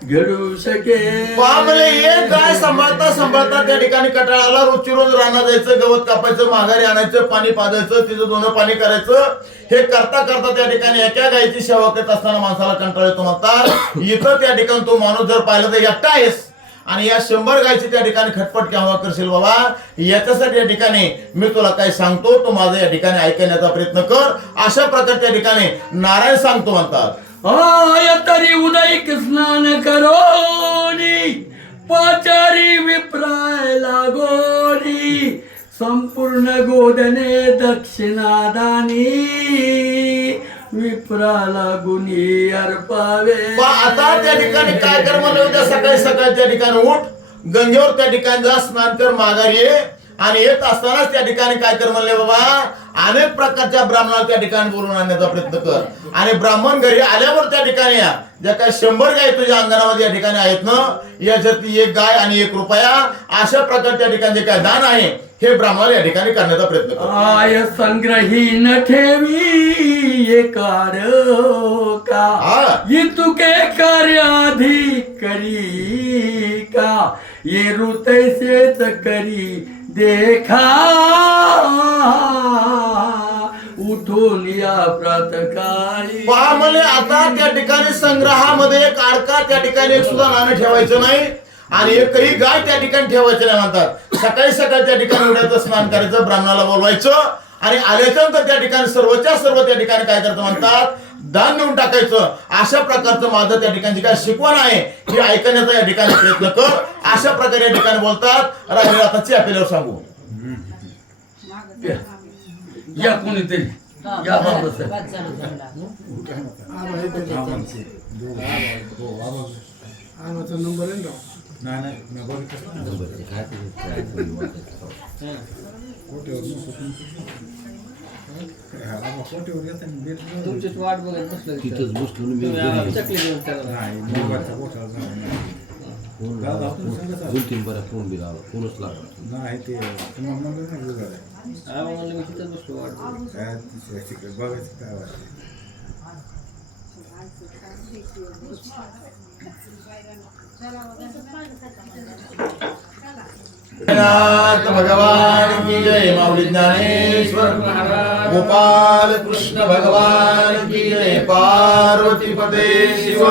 घडू शकेल. बाबले एक गाय सांभाळता सांभाळता त्या ठिकाणी कटाळाला, रोजची रोज रानात जायचं, गवत कापायचं, माघारी आणायचं, पाणी पाजायचं, तिचं दोन पाणी करायचं. हे करता करता त्या ठिकाणी एका गायची सेवा करत असताना माणसाला कंटाळा येतो म्हणतात. इथं त्या ठिकाणी तो माणूस जर पाहिला तर एकटा आहेस आणि या 100 गायची त्या ठिकाणी खटपट केव्हा करशील बाबा, याच्यासाठी या ठिकाणी मी तुला काय सांगतो, तो माझा या ठिकाणी ऐकण्याचा प्रयत्न कर. अशा प्रकारे त्या ठिकाणी नारायण सांगतो म्हणतात. आय तरी उदयिक स्नान करोनी पाचारी विप्राय लागोनी संपूर्ण गोदने दक्षिणादानी विप्राला गुणी अर्पावे. आता त्या ठिकाणी काय कर म्हणलं, उद्या सकाळी सकाळी त्या ठिकाणी उठ, गंगेवर त्या ठिकाणी जा, स्नान कर, माघारी ये. आणि येत असतानाच त्या ठिकाणी काय कर म्हणले बाबा, अनेक प्रकारच्या ब्राह्मणाला त्या ठिकाणी बोलून आणण्याचा प्रयत्न कर. आणि ब्राह्मण घरी आल्यावर त्या ठिकाणी या ज्या काही 100 गाय तुझ्या अंगणामध्ये या ठिकाणी आहेत ना, याच्यातली 1 गाय आणि 1 रुपया अशा प्रकारे त्या ठिकाणी जे काय दान आहे हे ब्राह्मणाला या ठिकाणी करण्याचा प्रयत्न कर. आय संग्रहीन ठेवी एकार का तुके कार्याधी करी का ये ऋतैसेच करी देखा उठून या प्रातकाळी. पहा म्हणे, आता त्या ठिकाणी संग्रहामध्ये एक आडका त्या ठिकाणी एक सुद्धा नाणं ठेवायचं नाही आणि एकही गाय त्या ठिकाणी ठेवायचं नाही म्हणतात. सकाळी सकाळी त्या ठिकाणी उड्याचं स्नान करायचं, ब्राह्मणाला बोलवायचं आणि आल्याच्यानंतर त्या ठिकाणी सर्वच्या सर्व त्या ठिकाणी काय करतं म्हणतात, दान देऊन टाकायचं. अशा प्रकारचं माझं त्या ठिकाणी काय शिकवण आहे हे ऐकण्याचा या ठिकाणी प्रयत्न कर. अशा प्रकारे या ठिकाणी बोलतात. राहिले आता ची आपल्याला सांगू या कोणीतरी या बाबा सर. तुमचीच वाट बघत बसलो तिथंच बसलो मी चकली घेऊन त्याला. 2-3 बऱ्या फोन बी लावला, फोनच लागला. हा, म्हणलं मी तिथंच बसलो वाट बघत. भगवान की जय. माऊली ज्ञानेश्वर गोपाल कृष्ण भगवान की जय. पार्वती पते शिव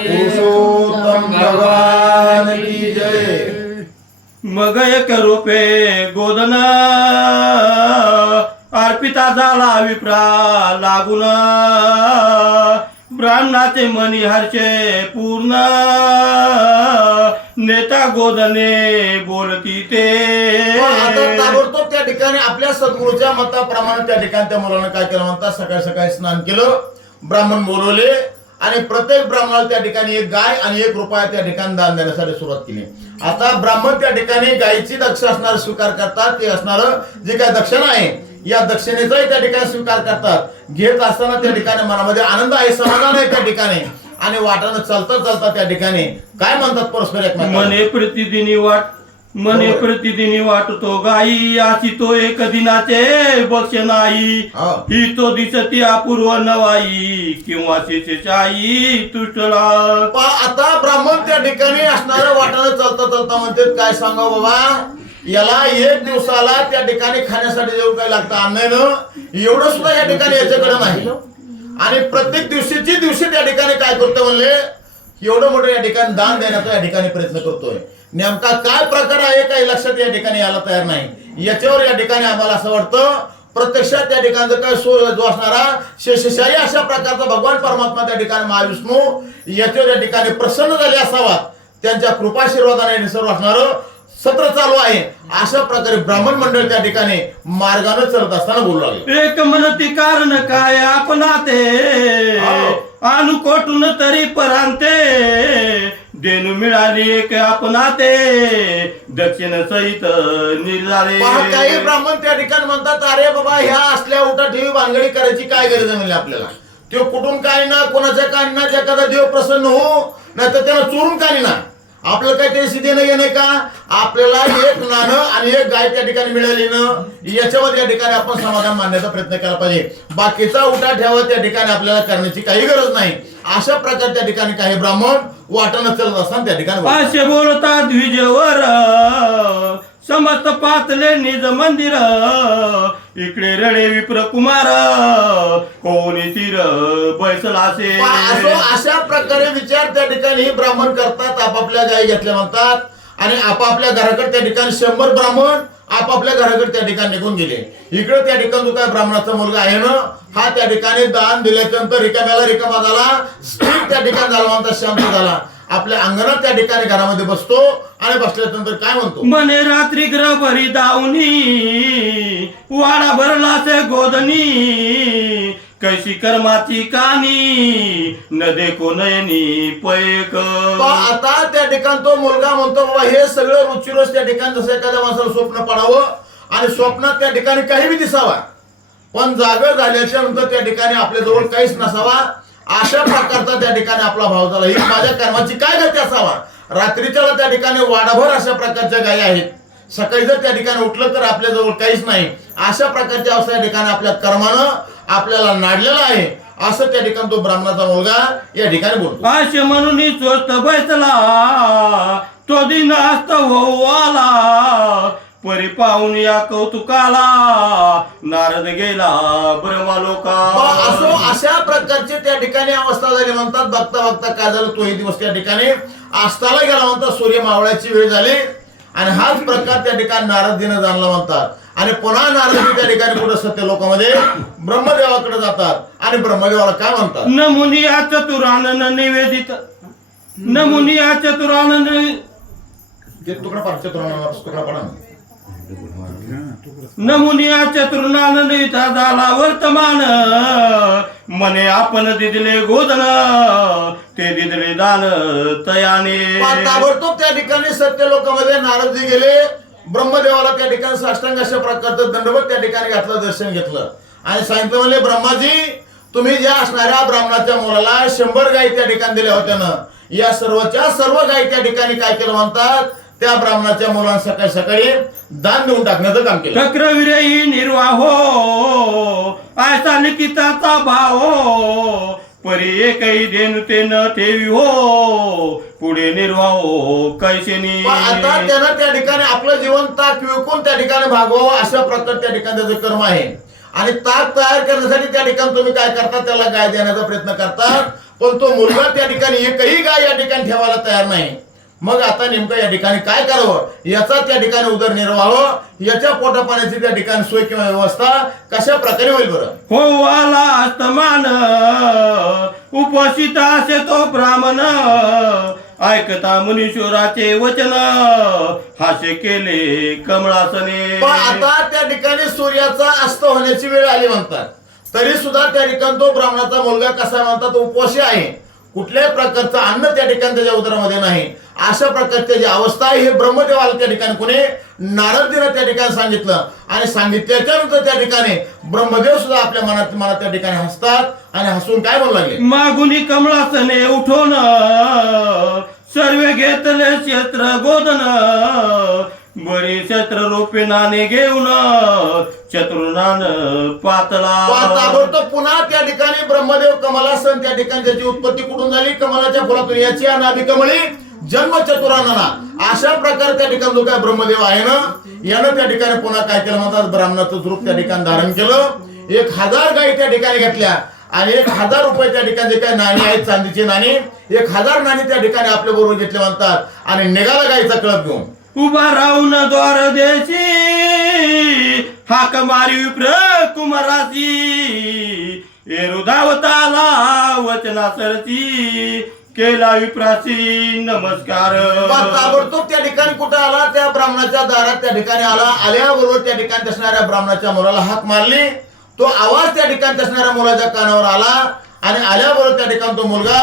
पुरुषोत्तम भगवान की जय. मग एक रूपे गोदन अर्पिता झाला विप्रा लागून ब्राह्मणाचे मनी हर्षे पूर्ण नेता गोदने बोलती ते पण आता ताबडतोब त्या ठिकाणी आपल्या सद्गुरूच्या मताप्रमाणे त्या ठिकाणी त्या मुलानं काय केलं म्हणतात, सकाळी सकाळी स्नान केलं, ब्राह्मण बोलवले आणि प्रत्येक ब्राह्मणाला त्या ठिकाणी एक गाय आणि 1 रुपया त्या ठिकाणी दान देण्यासाठी सुरुवात केली. आता ब्राह्मण त्या ठिकाणी गायीची दक्ष असणार स्वीकार करतात, ते असणारं जे काय दक्षिणा आहे या दक्षिणेचाही त्या ठिकाणी स्वीकार करतात. घेत असताना त्या ठिकाणी मनामध्ये आनंद आहे, समाधान आहे त्या ठिकाणी, आणि वाटानं चालता चालता त्या ठिकाणी काय म्हणतात परस्पर एकमेकांना, मने प्रतिदिनी वाटतो गाई, अशी तो एक दिनाचे बक्ष नाही. हा. ही तो दिसती अपूर्व नवाई, किंवा शेषशाही तुष्टला. आता ब्राह्मण त्या ठिकाणी असणारं वाटानं चालता चालता म्हणतात, काय सांगा बाबा, याला 1 दिवसाला त्या ठिकाणी खाण्यासाठी जेवढं काय लागतं अन्नानं, एवढं सुद्धा या ठिकाणी याच्याकडे नाही. आणि प्रत्येक दिवशी त्या ठिकाणी काय करतो म्हणले, एवढं मोठं या ठिकाणी दान देण्याचा या ठिकाणी प्रयत्न करतोय. नेमका काय प्रकार आहे काही लक्षात या ठिकाणी यायला तयार नाही. याच्यावर या ठिकाणी आम्हाला असं वाटतं प्रत्यक्षात त्या ठिकाणी काय जो असणारा शेषशाही अशा प्रकारचा भगवान परमात्मा त्या ठिकाणी महाविष्णू याच्यावर या ठिकाणी प्रसन्न झाले असावा, त्यांच्या कृपाशीर्वादाने सर्व असणारं सत्र चालू आहे. अशा प्रकारे ब्राह्मण मंडळ त्या ठिकाणी मार्गाने चालत असताना बोलू लागले. एक म्हणती कारण काय आपणाते, अनुकोटून तरी परांते, देणू मिळाली एक आपणाते, दक्षिण सहित निर्धारे. काही ब्राह्मण त्या ठिकाणी म्हणतात, अरे बाबा ह्या असल्या उठा ठेवी भानगडी करायची काय गरज आहे म्हणले आपल्याला. तो कुठून काही ना, कोणाच्या काही ना, एखादा देव प्रसन्न हो, नाही तर त्याला चोरून काही ना. आपलं काही ते देणं घेणे का, आपल्याला 1 नाणं आणि 1 गाय त्या ठिकाणी मिळाली ना, याच्यामध्ये या ठिकाणी आपण समाधान मानण्याचा प्रयत्न केला पाहिजे. बाकीचा उठा ठेवा त्या ठिकाणी आपल्याला करण्याची काही गरज नाही. अशा प्रकारे त्या ठिकाणी काही ब्राह्मण वाटानं चालत असताना त्या ठिकाणी असे बोलतात द्विजवर, समस्त पातले निज मंदिर, इकडे रडे विप्र कुमार, कोणी तीर बैसलासे. अशा प्रकारे विचार त्या ठिकाणी ब्राह्मण करतात. आपापल्या गायी घेतल्या म्हणतात आणि आपापल्या घराकडे त्या ठिकाणी 100 ब्राह्मण आपापल्या घराकडे त्या ठिकाणी निघून गेले. इकडे त्या ठिकाणी जो काय ब्राह्मणाचा मुलगा आहे ना, हा त्या ठिकाणी दान दिल्यानंतर रिकाम्याला रिकामा झाला, स्थिर त्या ठिकाणी झाला म्हणतात, शांत झाला. आपल्या अंगणात त्या ठिकाणी घरामध्ये बसतो आणि बसल्यानंतर काय म्हणतो, मने रात्री ग्रह भरी दावनी, वाडा भरलासे गोदनी, कैसी कर्माची कानी, न देखो नयनी पैक. आता त्या ठिकाणी तो मुलगा म्हणतो, बाबा हे सगळं रुचिरोज त्या ठिकाणी जसं एखाद्या माणसाला स्वप्न पडावं आणि स्वप्नात त्या ठिकाणी काही बी दिसावा, पण जागर झाल्याच्या नंतर त्या ठिकाणी आपल्या जवळ काहीच नसावा. अशा प्रकारचा त्या ठिकाणी आपला भाव झाला. ही माझ्या कर्माची काय गती असावा. रात्रीच्याला त्या ठिकाणी वाडाभर अशा प्रकारच्या गायी आहेत, सकाळी जर त्या ठिकाणी उठलं तर आपल्या जवळ काहीच नाही. अशा प्रकारची अवस्था या ठिकाणी आपल्या कर्मानं आपल्याला नाडलेला आहे, असं त्या ठिकाणी तो ब्राह्मणाचा मुलगा या ठिकाणी बोलतो. असे म्हणून स्वस्त बैसला, तो दिन असत आला, परी पाहून या कौतुकाला, नारद गेला ब्रह्मालोका. अशा प्रकारचे त्या ठिकाणी अवस्था झाली म्हणतात. बघता बघता काय झालं, तोही दिवस त्या ठिकाणी अस्ताला गेला म्हणतात, सूर्य मावळ्याची वेळ झाली आणि हाच प्रकार त्या ठिकाणी नारदजीनं जाणला म्हणतात. आणि पुन्हा नारदजी त्या ठिकाणी कुठं सत्य लोकांमध्ये ब्रह्मदेवाकडे जातात आणि ब्रह्मदेवाला काय म्हणतात, नमुनिया चतुरानन निवेदित, नमुनिया चतुरानन तुकडा पाठ तुकडा पडा नमुनिया चतुर्नानंदिता झाला वर्तमान, मने आपण दिदले गोदन, ते दिदले दान तयाने. ताबडतोब त्या ठिकाणी सत्य लोकांमध्ये नारदजी गेले, ब्रह्मदेवाला त्या ठिकाणी साष्टांग अशा प्रकारचं दंडवत त्या ठिकाणी घातलं, दर्शन घेतलं आणि सांगितलं म्हणले, ब्रह्माजी तुम्ही ज्या असणाऱ्या ब्राह्मणाच्या मुलाला 100 गायी त्या ठिकाणी दिल्या होत्या ना, या सर्वच्या सर्व गायी त्या ठिकाणी काय केलं म्हणतात, त्या ब्राह्मणाच्या मुलांना सकाळी सकाळी दान देऊन टाकण्याचं काम केलं. चक्रविरही निर्वाहो, ऐसा निकिताचा भाव, परी एकही देणू ते न ठेवी हो, पुढे निर्वाहो कैसेनी. आता त्यानं त्या ठिकाणी आपलं जीवन ताक विकून त्या ठिकाणी भागवावं, अशा प्रकार त्या ठिकाणी त्याचं कर्म आहे. आणि ताक तयार करण्यासाठी त्या ठिकाणी तुम्ही काय करता, त्याला गाय देण्याचा प्रयत्न करतात, पण तो मुलगा त्या ठिकाणी एकही गाय या ठिकाणी ठेवायला तयार नाही. मग आता नेमकं या ठिकाणी काय करावं, याचा त्या ठिकाणी उदरनिर्वाह, याच्या पोटापाण्याची त्या ठिकाणी सोय किंवा व्यवस्था कशा प्रकारे होईल बरं. हो आला अस्तमान, उपस्थित असे तो ब्राह्मण, ऐकता मुनीश्वराचे वचन हास्य केले कमळासने. पण आता त्या ठिकाणी सूर्याचा अस्त होण्याची वेळ आली म्हणतात. तरी सुद्धा त्या ठिकाणी तो ब्राह्मणाचा मुलगा कसा म्हणतात उपवासी आहे. कुठल्याही प्रकारचं अन्न त्या ठिकाणी त्याच्या उदरामध्ये नाही. अशा प्रकारची जी अवस्था आहे हे ब्रह्मदेवाला त्या ठिकाणी कोणी नारदीनं त्या ठिकाणी सांगितलं आणि सांगितल्याच्या नंतर त्या ठिकाणी ब्रह्मदेव सुद्धा आपल्या मनात त्या ठिकाणी हसतात आणि हसून काय म्हणू लागले. मागुनी कमळासने उठून सर्व घेतले क्षेत्र गोदन बरी शस्त्र रोपिनाने घेऊन चतुर्नान पातला. ताबडतोब पुन्हा त्या ठिकाणी ब्रह्मदेव कमलासन त्या ठिकाणी त्याची उत्पत्ती कुठून झाली. कमलाच्या फुलातून याची नाभी कमळी जन्म चतुरांना. अशा प्रकारे त्या ठिकाणी जो काय ब्रह्मदेव आहे ना यानं त्या ठिकाणी पुन्हा काय केलं म्हणतात ब्राह्मणाचं रूप त्या ठिकाणी धारण केलं. 1000 गायी त्या ठिकाणी घेतल्या आणि 1000 रुपये त्या ठिकाणी जे काही नाणी आहेत चांदीची नाणी 1000 नाणी त्या ठिकाणी आपल्या बरोबर घेतले म्हणतात आणि निघाला गायीचा कळप घेऊन. उभा राहून द्वार देशी हाक मारी विप्र कुमाराची एरुधावताला वचनासरची केला विप्राची नमस्कार. ताबडतोब त्या ठिकाणी कुठं आला त्या ब्राह्मणाच्या दारात त्या ठिकाणी आला. आल्याबरोबर त्या ठिकाणी असणाऱ्या ब्राह्मणाच्या मुलाला हाक मारली. तो आवाज त्या ठिकाणी असणाऱ्या मुलाच्या कानावर आला आणि आल्याबरोबर त्या ठिकाणी तो मुलगा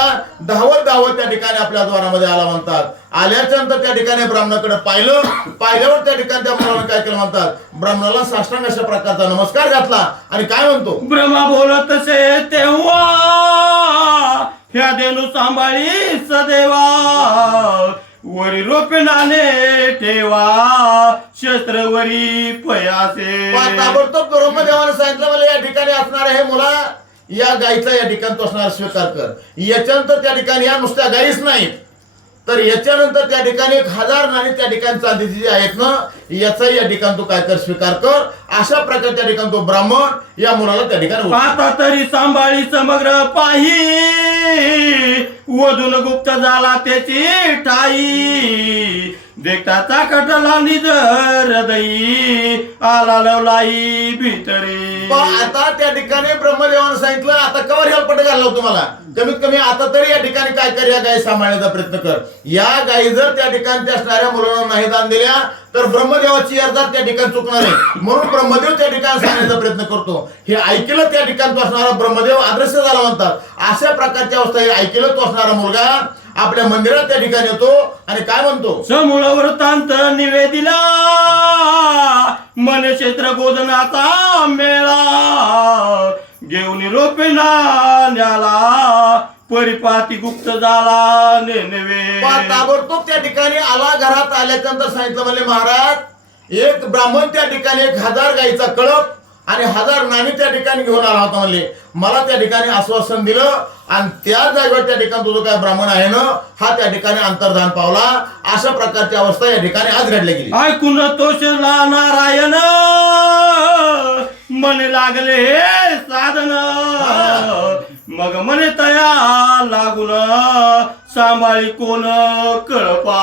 धावत त्या ठिकाणी आपल्या द्वारामध्ये आला म्हणतात. आल्याच्या नंतर त्या ठिकाणी ब्राह्मणाकडे पाहिल्यावर त्या ठिकाणी त्या मुलाला काय केलं म्हणतात ब्राह्मणाला साष्टांग अशा प्रकारचा नमस्कार घातला आणि काय म्हणतो. ब्रह्मा बोलत से तेव्हा ह्या देणू सांभाळी सदेवा वरी रोपणाने ठेवा शस्त्रवरी पयासे. ताबडतोब ब्रह्मदेवाने सांगितलं मला या ठिकाणी असणारे हे मुला या गायीचा या ठिकाणी तो असणार स्वीकार कर. याच्यानंतर त्या ठिकाणी या नुसत्या गायीच नाहीत तर याच्यानंतर त्या ठिकाणी 1000 नाणी त्या ठिकाणी चांदीची जी आहेत ना याचाही या ठिकाणी तो काय कर स्वीकार कर. अशा प्रकारे त्या ठिकाणी तो ब्राह्मण या मुलाला त्या ठिकाणी आता तरी सांभाळी समग्र पाही वधून गुप्त झाला त्याची ठाई देखता चाकटला निज हृदयी आला लवलाई भीतरी. आता त्या ठिकाणी ब्रह्मदेवानं सांगितलं आता कवर हेल्पट घालला तुम्हाला कमीत कमी आता तरी या ठिकाणी काय कर या गायी सांभाळण्याचा प्रयत्न कर. या गायी जर त्या ठिकाणी असणाऱ्या मुलांना नाही दान दिल्या तर ब्रह्मदेवाची अर्जात त्या ठिकाणी चुकणार आहे. म्हणून ब्रह्मदेव त्या ठिकाणी सांगण्याचा प्रयत्न करतो. हे ऐकलं त्या ठिकाणी तो असणारा ब्रह्मदेव अदृश्य झाला म्हणतात. अशा प्रकारची अवस्था हे ऐकलं तो असणारा मुलगा आपल्या मंदिरात त्या ठिकाणी येतो आणि काय म्हणतो. समूळ वृत्तांत निवेदिला मन क्षेत्र गोदनाचा मेळा घेऊन रोपेना न्याला परिपाती गुप्त झाला नेनवे. ताबडतोब त्या ठिकाणी आला. घरात आल्यानंतर सांगितलं म्हणले महाराज एक ब्राह्मण त्या ठिकाणी 1000 गायीचा कळप आणि 1000 नाणी त्या ठिकाणी घेऊन आला होता म्हणले. मला त्या ठिकाणी आश्वासन दिलं आणि त्या जागेवर त्या ठिकाणी तो जो काय ब्राह्मण आहे ना हा त्या ठिकाणी अंतर्धान पावला. अशा प्रकारची अवस्था या ठिकाणी आज घडली गेली. ऐकून तोषला नारायण मन लागले हे साधन मग मने तया लागून सांभाळी कोण कळपा.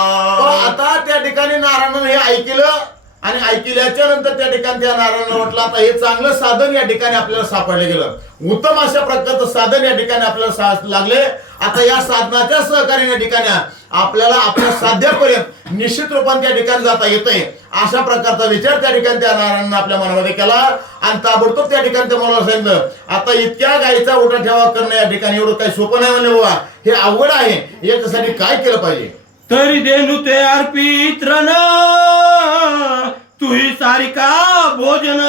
आता त्या ठिकाणी नारायणानं हे ऐकलं आणि ऐकल्याच्या नंतर त्या ठिकाणी त्या नारायणाला वाटलं आता हे चांगलं साधन या ठिकाणी आपल्याला सापडले गेलं. उत्तम अशा प्रकारचं साधन या ठिकाणी आपल्याला लागले. आता या साधनाच्या सहकार्याने या ठिकाणी आपल्याला आपल्या साध्यापर्यंत निश्चित रूपाने त्या ठिकाणी जाता येतंय. अशा प्रकारचा विचार त्या ठिकाणी त्या नारायणानं आपल्या मनामध्ये केला आणि ताबडतोब त्या ठिकाणी त्या मुलाला सांगितलं आता इतक्या गायीचा उठा ठेवा करणं या ठिकाणी एवढं काही सोपं नाही म्हणले बाबा हे अवघड आहे. याच्यासाठी काय केलं पाहिजे. तरी देणू ते अर्पित रण तुही सारिका भोजन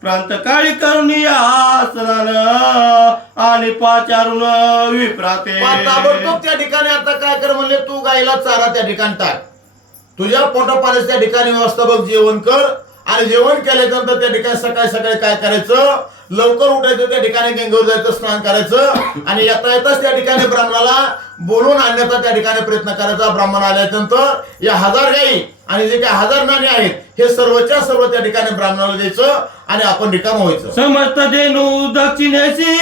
प्रांतकाळी करुणी आसनान आणि पाचारून विप्राते. ताबडतोब त्या ठिकाणी आता काय कर म्हणले तू गायीला चारा त्या ठिकाणी टाक. तुझ्या पोटापाण्याच्या त्या ठिकाणी व्यवस्था बघ जेवण कर आणि जेवण केल्यानंतर त्या ठिकाणी सकाळी काय करायचं लवकर उठायचं त्या ठिकाणी गंगेवर जायचं स्नान करायचं आणि येताच त्या ठिकाणी ब्राह्मणाला बोलून आणण्याचा त्या ठिकाणी प्रयत्न करायचा. ब्राह्मण आल्यानंतर या 1000 गायी आणि जे काही 1000 नाणी आहेत हे सर्वच्या सर्व त्या ठिकाणी ब्राह्मणाला द्यायचं आणि आपण रिकाम व्हायचं. समस्त देणू दक्षिणेशी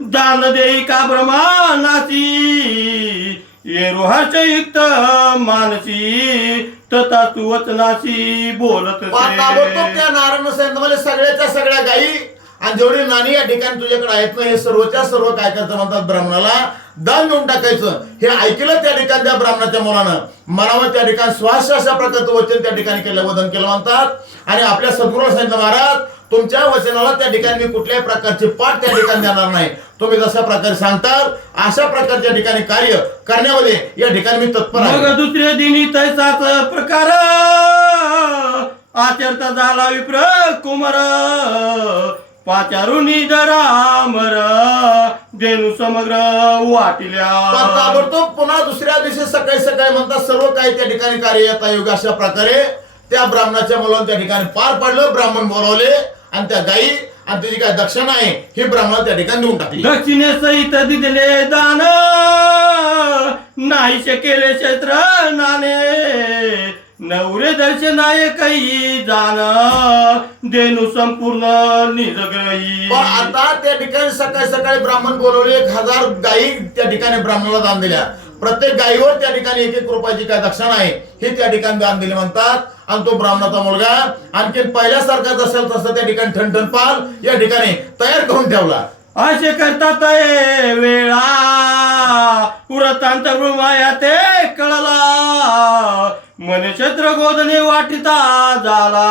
दान देई का ब्रह्मानाची येरुहाच युक्त मानसी तथा तू वचनाशी बोलत. ताबडतोब त्या नारायण सांगितलं सगळ्याच्या सगळ्या गायी आणि जेवढी नाणी या ठिकाणी तुझ्याकडे आहेत ना हे सर्वच्या सर्व काय करतं म्हणतात ब्राह्मणाला दान देऊन टाकायचं. हे ऐकलं त्या ठिकाणी त्या ब्राह्मणाच्या मुलानं. मनावर त्या ठिकाणी स्वास्य अशा प्रकारचं वचन त्या ठिकाणी केलं, वदन केलं म्हणतात. आणि आपल्या सद्गुरूला सांगितलं, महाराज तुमच्या वचनाला त्या ठिकाणी मी कुठल्याही प्रकारची पाठ त्या ठिकाणी देणार नाही. तुम्ही जशा प्रकारे सांगताल अशा प्रकारच्या ठिकाणी कार्य करण्यामध्ये या ठिकाणी मी तत्पर आहे. मग दुसऱ्या दिनी तैसाच प्रकार आचरता झाला विप्र कुमार पाचारुनी जरामर देणू समग्र वाटिल्या. ताबडतोब पुन्हा दुसऱ्या दिवशी सकाळी सकाळी म्हणतात सर्व काही त्या ठिकाणी कार्य यथायोग्य अशा प्रकारे त्या ब्राह्मणाच्या मुलांना त्या ठिकाणी पार पाडलं. ब्राह्मण बोलवले आणि त्या गायी आणि त्याची काय दक्षिणा आहे ही ब्राह्मणाला त्या ठिकाणी देऊन टाकली. दक्षिणेसहित दिलेले दान नाहीसे केले क्षेत्र नाणे नवरे दर्शनाय काही जाण देणू संपूर्ण निजग्रही. पण आता त्या ठिकाणी सकाळी सकाळी ब्राह्मण बोलवले. 1000 गायी त्या ठिकाणी ब्राह्मणाला दान दिल्या. प्रत्येक गायीवर त्या ठिकाणी 1-1 रुपयाची काय दक्षिणा आहे हे त्या ठिकाणी दान दिले म्हणतात. आणि तो ब्राह्मणाचा मुलगा आणखी पहिल्यासारखाच असेल तसं त्या ठिकाणी ठणठण पाल या ठिकाणी तयार करून ठेवला. असे करतात वेळा व्रतांत माया ते कळला मन क्षेत्र गोदने वाटिता झाला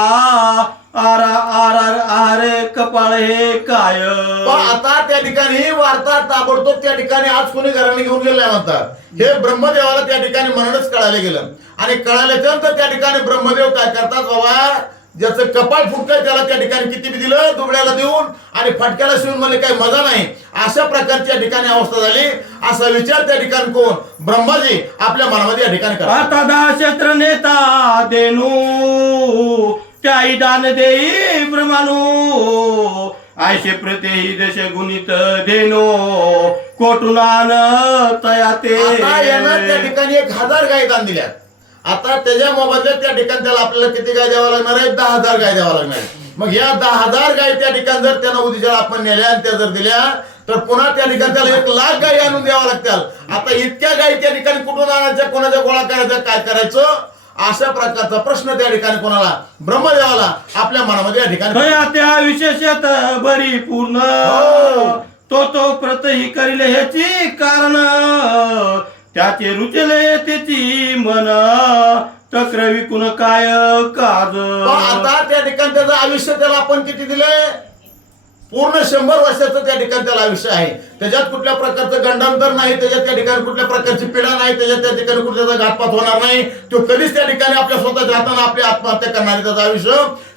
आरा आरा आरे कपाळ हे काय. पण आता त्या ठिकाणी वार्ता ताबडतोब त्या ठिकाणी आज कोणी घराने घेऊन गेले म्हणतात. हे ब्रह्मदेवाला त्या ठिकाणी म्हणूनच कळायला गेलं. आणि कळाल्याच्या नंतर त्या ठिकाणी ब्रह्मदेव काय करतात, बाबा ज्याचं कपाळ फुटकंय त्याला त्या ठिकाणी किती बी दिलं दुबळ्याला देऊन आणि फटक्याला शिवून मला काही मजा नाही अशा प्रकारची या ठिकाणी अवस्था झाली. असा विचार त्या ठिकाणी कोण ब्रह्माजी आपल्या मनामध्ये या ठिकाणी करतात. आता 10 क्षेत्र नेता देणू त्याही दान देई ब्रह्मानू आयशे प्रतेही देश गुणित देणो कोटुनान तया ते. आता यानं त्या ठिकाणी 1000 गाय दान दिल्या. आता त्याच्या मोबदल्यात त्या ठिकाणी त्याला आपल्याला किती गाय द्यावा लागणार आहे, 10,000 गाय द्यावा लागणार आहे. मग या 10,000 गाय त्या ठिकाणी जर त्यानं उद्याला आपण नेल्या आणि त्या जर दिल्या तर पुन्हा त्या ठिकाणी त्याला 1,00,000 गायी आणून द्यावा लागतील. आता इतक्या गायी त्या ठिकाणी कुठून आणायच्या, कोणाच्या गोळा करायचा, काय करायचं अशा प्रकारचा प्रश्न त्या ठिकाणी कोणाला ब्रह्मदेवाला आपल्या मनामध्ये या ठिकाणी. त्या विशेषत बरी पूर्ण तो प्रतही करिले ह्याची कारण त्याचे रुचले त्याची मन तक्र विकून काय काज. आता त्या ठिकाणी त्याचं आयुष्य त्याला आपण किती दिले, पूर्ण 100 वर्षाचं त्या ठिकाणी त्याला आयुष्य आहे. त्याच्यात कुठल्या प्रकारचं गंडांतर नाही, त्याच्यात त्या ठिकाणी कुठल्या प्रकारची पीडा नाही, त्याच्यात त्या ठिकाणी कुठल्याचा घातपात होणार नाही. तो कधीच त्या ठिकाणी आपल्या स्वतःच्या हाताने आपली आत्महत्या करणारे त्याचं आयुष्य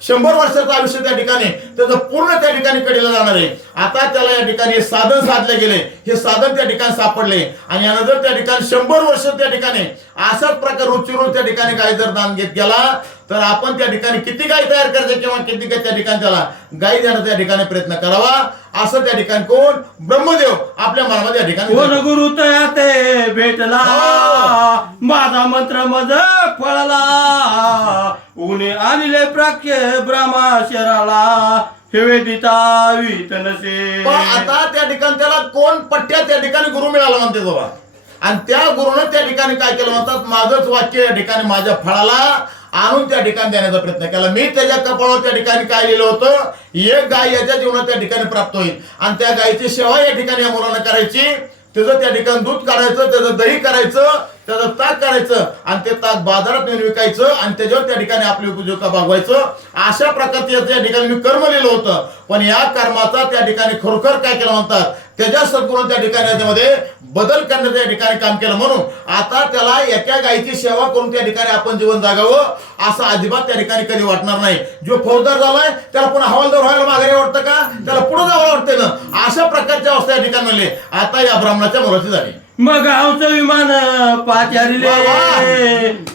100 वर्षाचं आयुष्य त्या ठिकाणी त्याचं पूर्ण त्या ठिकाणी कडीला जाणार आहे. आता त्याला या ठिकाणी साधन साधले गेले, हे साधन त्या ठिकाणी सापडले आणि यानंतर त्या ठिकाणी 100 वर्ष त्या ठिकाणी असाच प्रकार रुचिरोज त्या ठिकाणी गाय जर दान घेत गेला तर आपण त्या ठिकाणी किती गाय तयार करायचे किंवा किती गाय त्या ठिकाणी त्याला गाय देण्याचा त्या ठिकाणी प्रयत्न करावा असं त्या ठिकाणी कोण ब्रह्मदेव आपल्या मनामध्ये या ठिकाणी. कोण गुरु तया ते भेटला माझा मंत्र मज फळला उने आणले प्राख्य ब्रह्मा शराला हे दिता वितनसे. आता त्या ठिकाणी त्याला कोण पट्ट्या त्या ठिकाणी गुरु मिळाला म्हणते बाबा. आणि त्या गुरुनं त्या ठिकाणी काय केलं म्हणतात, माझंच वाक्य या ठिकाणी माझ्या फळाला आणून त्या ठिकाणी देण्याचा प्रयत्न केला. मी त्याच्या कपाळावर त्या ठिकाणी काय लिहिलं होतं, 1 गाय याच्या जीवनात त्या ठिकाणी प्राप्त होईल आणि त्या गायीची सेवा या ठिकाणी या मुलांना करायची. त्याचं त्या ठिकाणी दूध काढायचं, त्याचं दही करायचं, त्याचं ताक करायचं आणि ते ताक बाजारात नेऊन विकायचं आणि त्याच्यावर त्या ठिकाणी आपली उपजीविका भागवायचं. अशा प्रकारचे त्या ठिकाणी मी कर्म लिहिलं होतं. पण या कर्माचा त्या ठिकाणी खरोखर काय केलं म्हणतात, त्याच्या सद्गुण त्या ठिकाणी त्याच्यामध्ये बदल करण्याच्या या ठिकाणी काम केलं. म्हणून आता त्याला एका गायीची सेवा करून त्या ठिकाणी आपण जीवन जगावं असं अजिबात त्या ठिकाणी कधी वाटणार नाही. जो फौजदार झालाय त्याला पुन्हा हवालदार व्हायला माघारी वाटतं का, त्याला पुढे जावं वाटतं ना. अशा प्रकारची अवस्था या ठिकाणी म्हणले आता या ब्राह्मणाच्या मुलाची झाली. मग आमचं विमान पाचारिले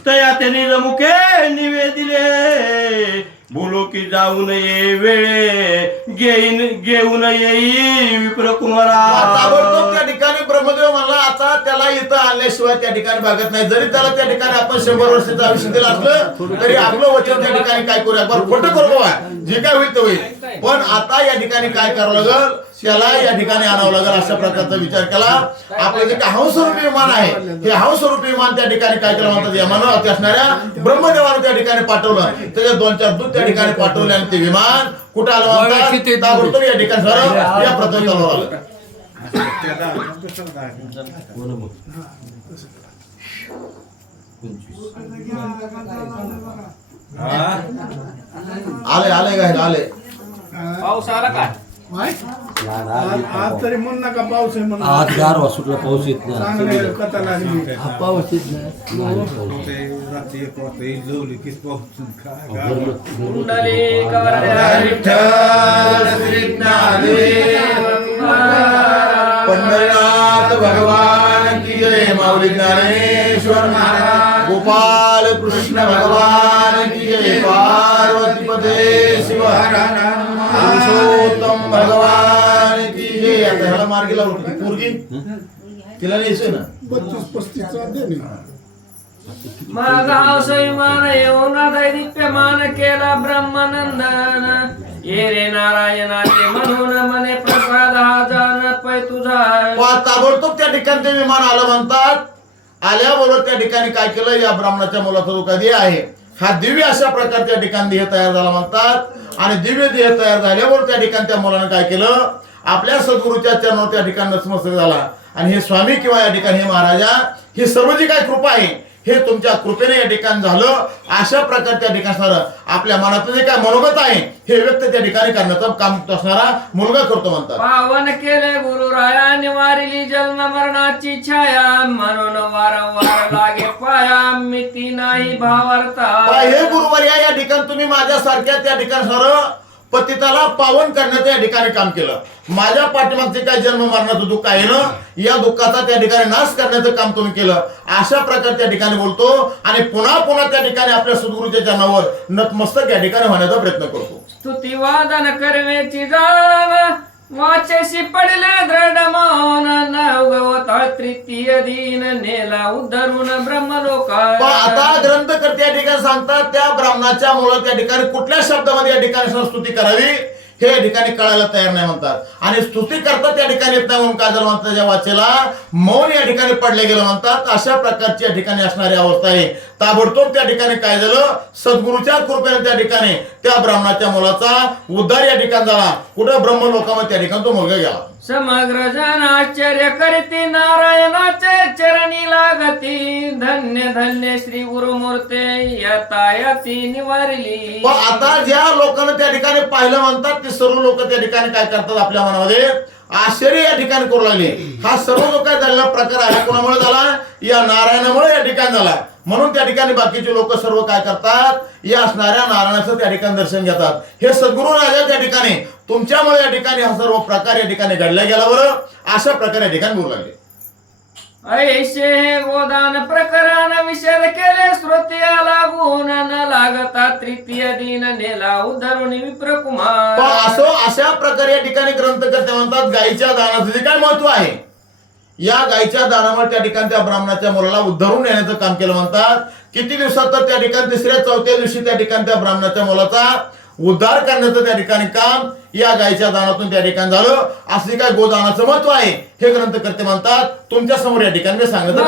तया त्यांनी मुखे निवेदिले बोलो की जाऊ नये वेळे घेऊन येई विप्र कुमारा. ताबडतोब त्या ठिकाणी ब्रह्मदेव म्हणला आता त्याला इथं आणल्याशिवाय त्या ठिकाणी भागत नाही. जरी त्याला त्या ठिकाणी आपण 100 वर्षाचं आयुष्य दिलं असलं तरी आपलं वचन त्या ठिकाणी काय करूया, बरं खोटं करू बाबा, जे काय होईल ते होईल. पण आता या ठिकाणी काय करावं लागल, त्याला या ठिकाणी आणावं लागेल अशा प्रकारचा विचार केला. आपलं जे काही हंसरूपी विमान आहे हे हंसरूपी विमान त्या ठिकाणी काय केलं म्हणतात, यमानावरती असणाऱ्या ब्रह्मदेवानं त्या ठिकाणी पाठवलं. त्याच्या 2-4 दूत त्या ठिकाणी पाठवले आणि ते विमान कुठं आलं म्हणतात ताबडतोब या ठिकाणी या प्रथम चालू आलं. बोला मग. 25. आले आले पाऊस आला का? आज तरी म्हणू नका पाऊस आहे म्हणून. आज गारवा सुटला, पाऊस येत नाही. चांगलं कथा लागली. हा, पाऊस येत नाही. नाही पाऊस. पंढरीनाथ भगवान की जय. माऊली ज्ञानेश्वर महाराज. गोपाल कृष्ण भगवान की जय. पार्वती पते शिव पुरुषोत्तम भगवान की जय. आता ह्याला मार्गी लावतो ती पोरगी तिला न्यायचंय ना. 32-35 दे ना. माझा सैमान येऊन दैदिप्यमान केला ब्रह्मानंदन. ये रे नारायणाचे म्हणून मने प्रसाद हा जाण पै तुझा. ताबडतोब त्या ठिकाणी ते विमान आलं म्हणतात. आल्याबरोबर त्या ठिकाणी काय केलं, या ब्राह्मणाच्या मुलाचा जो कधी आहे हा दिव्य अशा प्रकारच्या ठिकाणी देह तयार झाला म्हणतात. आणि दिव्य देह तयार झाल्यावर त्या ठिकाणी त्या मुलानं काय केलं, आपल्या सद्गुरूच्या चरणावर त्या ठिकाणी नतमस्तक झाला. आणि हे स्वामी किंवा या ठिकाणी हे महाराजा, ही सर्व जी काय कृपा आहे हे तुमच्या कृपेने या ठिकाणी झालं. अशा प्रकारे त्या ठिकाणी आपल्या मनातलं जे काय मनोगत आहे हे व्यक्त त्या ठिकाणी करण्याचं काम असणारा मुलगा करतो म्हणतात. पावन केले गुरुराया निवारिली जन्म मरणाची छाया. म्हणून वारंवार लागे पाया मिती नाही भावार्था. हे गुरुवर्या, या ठिकाणी तुम्ही माझ्यासारख्या त्या ठिकाणी सर्व पतिताला पावन करण्याचं या ठिकाणी काम केलं. माझ्या पाठीमागचे काय जन्म मरणाचं दुःख आहे ना, या दुःखाचा त्या ठिकाणी नाश करण्याचं काम तुम्ही केलं. अशा प्रकारे त्या ठिकाणी बोलतो आणि पुन्हा पुन्हा त्या ठिकाणी आपल्या सद्गुरूच्या चरणावर नतमस्तक या ठिकाणी होण्याचा प्रयत्न करतो. स्तुती वादन करवेची जाण वाचेशी पडले दृढ मौन. नवगवत तृतीय दिन नेला उद्धरून ब्रह्मलोका. आता ग्रंथकर्ते या ठिकाणी सांगतात त्या ब्राह्मणाच्या मुलं त्या ठिकाणी कुठल्या शब्दामध्ये या ठिकाणी स्तुती करावी हे या ठिकाणी कळायला तयार नाही म्हणतात. आणि स्तुती करता त्या ठिकाणी येत नाही म्हणून काय झालं म्हणतात, त्या वाचेला मौन या ठिकाणी पडले गेलं म्हणतात. अशा प्रकारची या ठिकाणी असणारी अवस्था आहे. ताबडतोब त्या ठिकाणी काय झालं, सद्गुरूच्या कृपेने त्या ठिकाणी त्या ब्राह्मणाच्या मुलाचा उद्धार या ठिकाणी झाला. कुठं ब्रह्मलोकामध्ये त्या ठिकाणी तो मुलगा गेला. समग्र जन आश्चर्य करती नारायणाचे चरणी लागती. धन्य धन्य श्री गुरुमूर्ते यतायती निवारली. पण आता ज्या लोकांना त्या ठिकाणी पाहिलं म्हणतात ते सर्व लोक त्या ठिकाणी काय करतात, आपल्या मनामध्ये आश्चर्य या ठिकाणी करू लागले. हा सर्व जो काय झालेला प्रकार आहे कोणामुळे झाला, या नारायणामुळे या ठिकाणी झाला. म्हणून त्या ठिकाणी बाकीचे लोक सर्व काय करतात, या असणाऱ्या नारायणाचं त्या ठिकाणी दर्शन घेतात. हे सद्गुरू राजा त्या ठिकाणी तुमच्यामुळे या ठिकाणी हा सर्व प्रकार या ठिकाणी घडला गेला. बरं, अशा प्रकारे या ठिकाणी बोलू लागले. ऐशे गोदान प्रकरण विषद केले. श्रोत्या लागून न लागता तृतीय दिन नेला उद्धरून विप्रकुमार. असो अशा प्रकारे या ठिकाणी ग्रंथकर्ते म्हणतात गायीच्या दानाचं जे काय महत्व आहे, या गायीच्या दानामुळे त्या ठिकाणी त्या ब्राह्मणाच्या मुलाला उद्धरून नेण्याचं काम केलं म्हणतात. किती दिवसात तर त्या ठिकाणी 3-4 दिवशी त्या ठिकाणी त्या ब्राह्मणाच्या मुलाचा उद्धार करण्याचं त्या ठिकाणी काम या गायीच्या दानातून त्या ठिकाणी झालं. असे काय गोदानाचं महत्व आहे हे ग्रंथकर्ते म्हणतात. तुमच्या समोर या ठिकाणी मी सांगतो.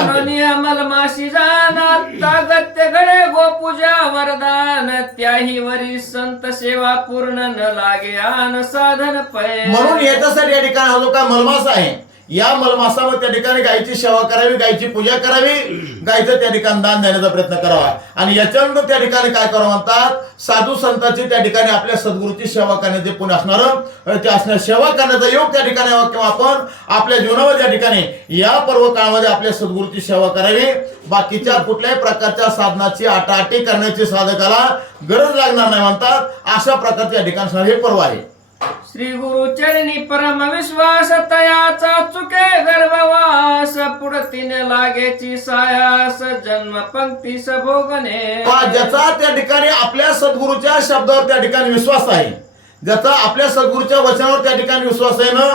मलमाशी जागत्य घडे गोपूजा वरदान. त्याही वरी संत सेवा पूर्ण न लागे आन साधन पै. म्हणून याच्यासाठी या ठिकाणी हा जो काय मलमास आहे, या मलमासामध्ये त्या ठिकाणी गायीची सेवा करावी, गायीची पूजा करावी, गायीचं त्या ठिकाणी दान देण्याचा प्रयत्न करावा. आणि याच्यानंतर त्या ठिकाणी काय करावं म्हणतात, साधू संतांची त्या ठिकाणी आपल्या सद्गुरूची सेवा करण्याचे पुण्य असणार ते असणार. सेवा करण्याचा योग त्या ठिकाणी किंवा आपण आपल्या जीवनामध्ये त्या ठिकाणी या पर्व काळामध्ये आपल्या सद्गुरूची सेवा करावी. बाकीच्या कुठल्याही प्रकारच्या साधनाची आटाआटी करण्याची साधकाला गरज लागणार नाही म्हणतात. अशा प्रकारचे या ठिकाणी हे पर्व आहे. श्री गुरु चरणी परम विश्वास तयाचा चुके गर्भवास. पुढतीने लागेची सायास जन्म पंक्ती भोगणे. ज्याचा त्या ठिकाणी आपल्या सद्गुरूच्या शब्दावर त्या ठिकाणी विश्वास आहे, ज्याचा आपल्या सद्गुरूच्या वचनावर त्या ठिकाणी विश्वास आहे ना,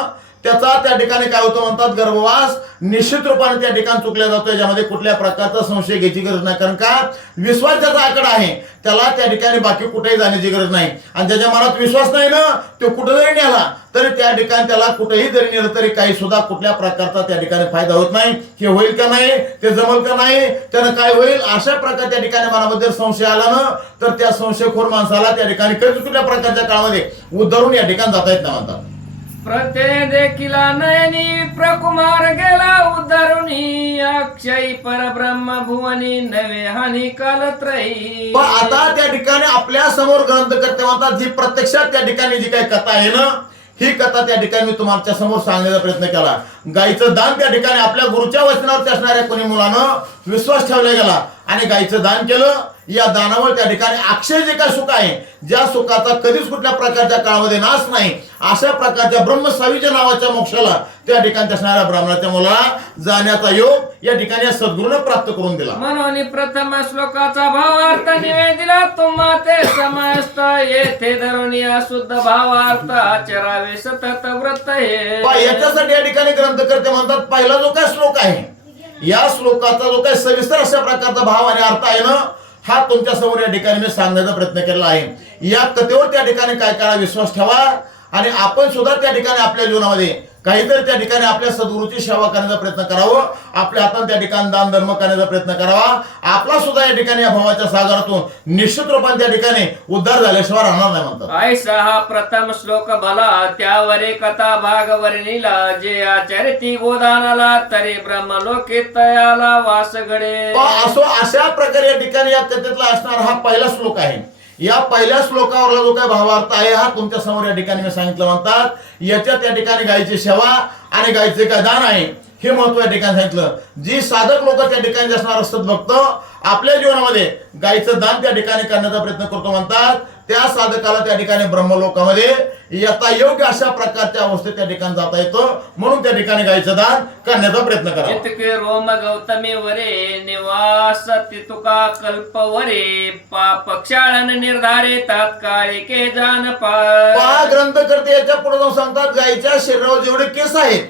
त्याचा त्या ठिकाणी काय होतं म्हणतात, गर्भवास निश्चित रूपाने त्या ठिकाणी चुकल्या जातो. याच्यामध्ये कुठल्या प्रकारचा संशय घ्यायची गरज नाही. कारण का विश्वास ज्याचा आकडा आहे त्याला त्या ठिकाणी बाकी कुठेही जाण्याची गरज नाही. आणि ज्याच्या मनात विश्वास नाही ना, तो कुठे जरी नेला तरी त्या ठिकाणी त्याला कुठेही जरी नेलं तरी काही सुद्धा कुठल्या प्रकारचा त्या ठिकाणी फायदा होत नाही. हे होईल का नाही, ते जमल का नाही, त्यानं काय होईल, अशा प्रकार त्या ठिकाणी मनामध्ये संशय आला ना तर त्या संशयखोर माणसाला त्या ठिकाणी कधी कुठल्या प्रकारच्या काळामध्ये उद्धरून या ठिकाणी जाता येत नाही म्हणतात. प्रते देखिला नयनी प्रकुमार गेला उद्धरुणी अक्षयी परब्रह्म भुवनी नवे हानी कालत्रयी. पण आता त्या ठिकाणी आपल्या समोर ग्रंथकर्ते म्हणतात ही प्रत्यक्षात त्या ठिकाणी जी काही कथा आहे ना, ही कथा त्या ठिकाणी मी तुमच्या समोर सांगण्याचा प्रयत्न केला. गायीचं दान त्या ठिकाणी आपल्या गुरुच्या वचनावरती असणाऱ्या कोणी मुलानं विश्वास ठेवला गेला आणि गायीचं दान केलं. या दानावर त्या ठिकाणी अक्षय जे काय सुख आहे, ज्या सुखाचा कधीच कुठल्या प्रकारच्या काळामध्ये नाश नाही, अशा प्रकारच्या ब्रह्मसावीच्या नावाच्या मोक्षाला त्या ठिकाणी असणाऱ्या ब्राह्मणाच्या मुलाला जाण्याचा योग या ठिकाणी या सद्गुरूनं प्राप्त करून दिला. म्हणून प्रथम श्लोकाचा भावार्थ निवेदिला तुम्हा ते समस्त येथे धरून या शुद्ध भावार्थ आचरावे सतत व्रत हे. याच्यासाठी या ठिकाणी ग्रंथकर्ते म्हणतात पहिला जो काय श्लोक आहे, या श्लोकाचा जो काय सविस्तर अशा प्रकारचा भाव आणि अर्थ आहे ना, हा तुमच्या समोर या ठिकाणी मी सांगण्याचा प्रयत्न केला आहे. या कथेवर त्या ठिकाणी काय करा विश्वास ठेवा आणि आपण सुद्धा त्या ठिकाणी आपल्या जीवनामध्ये काहीतरी त्या ठिकाणी आपल्या सद्गुरूची सेवा करण्याचा प्रयत्न करावं, आपल्या हातात त्या ठिकाणी दान धर्म करण्याचा प्रयत्न करावा. आपला सुद्धा या ठिकाणी या भावाच्या सागरातून निश्चित रूपाने त्या ठिकाणी उद्धार झाल्याशिवाय राहणार नाही म्हणतात. ऐसा हा प्रथम श्लोक भला त्यावरे कथा भाग वर्णिला जे आचरिती गोदानाला तरी ब्रह्मलोके तयाला वास घडे. असो अशा प्रकारे या ठिकाणी या कथेतला असणार हा पहिला श्लोक आहे. या पहिल्या श्लोकावरला जो काय भावार्थ आहे हा तुमच्या समोर या ठिकाणी मी सांगितलं. म्हणतात याच्यात या ठिकाणी गायीची सेवा आणि गायीचे काय दान आहे हे महत्व या ठिकाणी सांगितलं. जी साधक लोक त्या ठिकाणी असणार असतात भक्त आपल्या जीवनामध्ये गायीचं दान त्या ठिकाणी करण्याचा प्रयत्न करतो म्हणतात, त्या साधकाला त्या ठिकाणी ब्रह्मलोकामध्ये येता योग्य अशा प्रकारच्या अवस्थेत त्या ठिकाणी जाता येतं. म्हणून त्या ठिकाणी गायीचं दान करण्याचा प्रयत्न करा. चितके रोम गौतमी वरे निवास तुका कल्प वरे पाप क्षाळन निर्धारे तात्कालिके जान पहा ग्रंथकर्ते याच्या पुढे जाऊन सांगतात गायीच्या शरीरावर जेवढे केस आहेत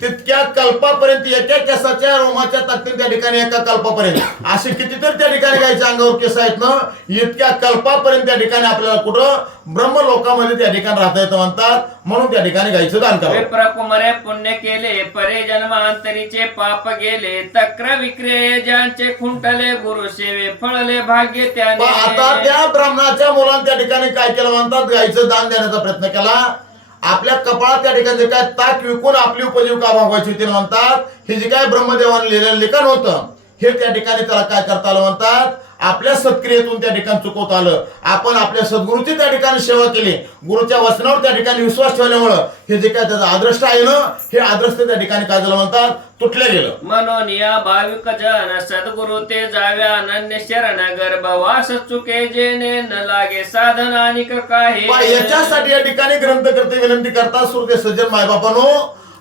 तितक्या कल्पापर्यंत, एका केसाच्या रोमाच्या ताकदीने त्या ठिकाणी एका कल्पापर्यंत असे कितीतरी त्या ठिकाणी गायीच्या अंगावर केस आहेत ना, इतक्या कल्पापर्यंत त्या ठिकाणी आपल्याला कुठं ब्रह्मलोकामध्ये त्या ठिकाणी राहता येतं म्हणतात. म्हणून त्या ठिकाणी गायीचं दान करावं. प्रकुमरे पुण्य केले परे जन्मांतरीचे पाप गेले तक्र विक्रिये ज्यांचे खुंटले गुरु सेवे फळले भाग्य त्याने. आता त्या ब्राह्मणाच्या मुलांनी त्या ठिकाणी काय केलं म्हणतात, गायीचं दान देण्याचा प्रयत्न केला. आपल्या कपाळात त्या ठिकाणी जे काय ताक विकून आपली उपजीविका भागवायची होती म्हणतात, हे जे काय ब्रह्मदेवाने लिहिलेलं लिखाण होतं हे त्या ठिकाणी त्याला काय करता आलं म्हणतात, आपल्या सत्क्रियेतून त्या ठिकाणी चुकवता आलं. आपण आपल्या सद्गुरूची त्या ठिकाणी सेवा केली, गुरुच्या वचनावर त्या ठिकाणी विश्वास ठेवल्यामुळं हे जे काय त्याचं आदर्श आहे ना, हे आदर्श त्या ठिकाणी काय झालं म्हणतात तुटलं गेलं. म्हणून या भाविक जन सद्गुरु ते जाव्या अनन्य शरण गर्भवास चुके जेणे न लागे साधन आणि काय. याच्यासाठी या ठिकाणी ग्रंथकर्ते विनंती करतात, श्रोते सज्जन मायबापांनो,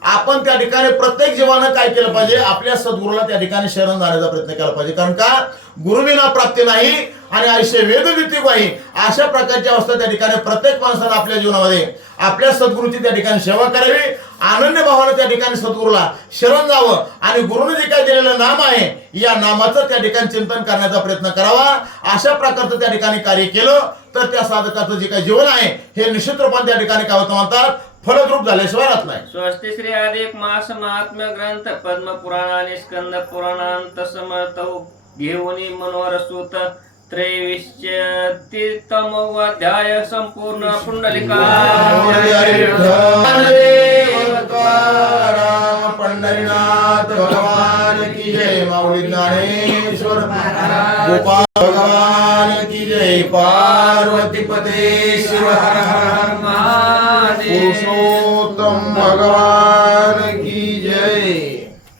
आपण त्या ठिकाणी प्रत्येक जीवानं काय केलं पाहिजे, आपल्या सद्गुरूला त्या ठिकाणी शरण जाण्याचा प्रयत्न केला पाहिजे. कारण का गुरुविना प्राप्ती नाही आणि आयुष्य वेदविती नाही, अशा प्रकारची अवस्था त्या ठिकाणी प्रत्येक माणसानं आपल्या जीवनामध्ये आपल्या सद्गुरूची त्या ठिकाणी सेवा करावी, अनन्य भावानं त्या ठिकाणी सद्गुरूला शरण जावं आणि गुरुने जे काय दिलेलं नाम आहे या नामाचं त्या ठिकाणी चिंतन करण्याचा प्रयत्न करावा. अशा प्रकारचं त्या ठिकाणी कार्य केलं तर त्या साधकाचं जे काही जीवन आहे हे निश्चित रूपाने त्या ठिकाणी काय होतं म्हणतात फलद्रूप झाल्याशिवाय राहत नाही. स्वस्ति श्री अधिक मास महात्म्य ग्रंथ पद्म पुराण आणि स्कंद पुराणांत समर्थ घेऊन मनोहर सूत 23 अध्याय संपूर्ण पुंडलिका पंढरीनाथ भगवान की जय. माऊली ज्ञानेश्वर गोपाल भगवान की जय. पार्वती पते शिव हर हर महादेव. पुरुषोत्तम भगवान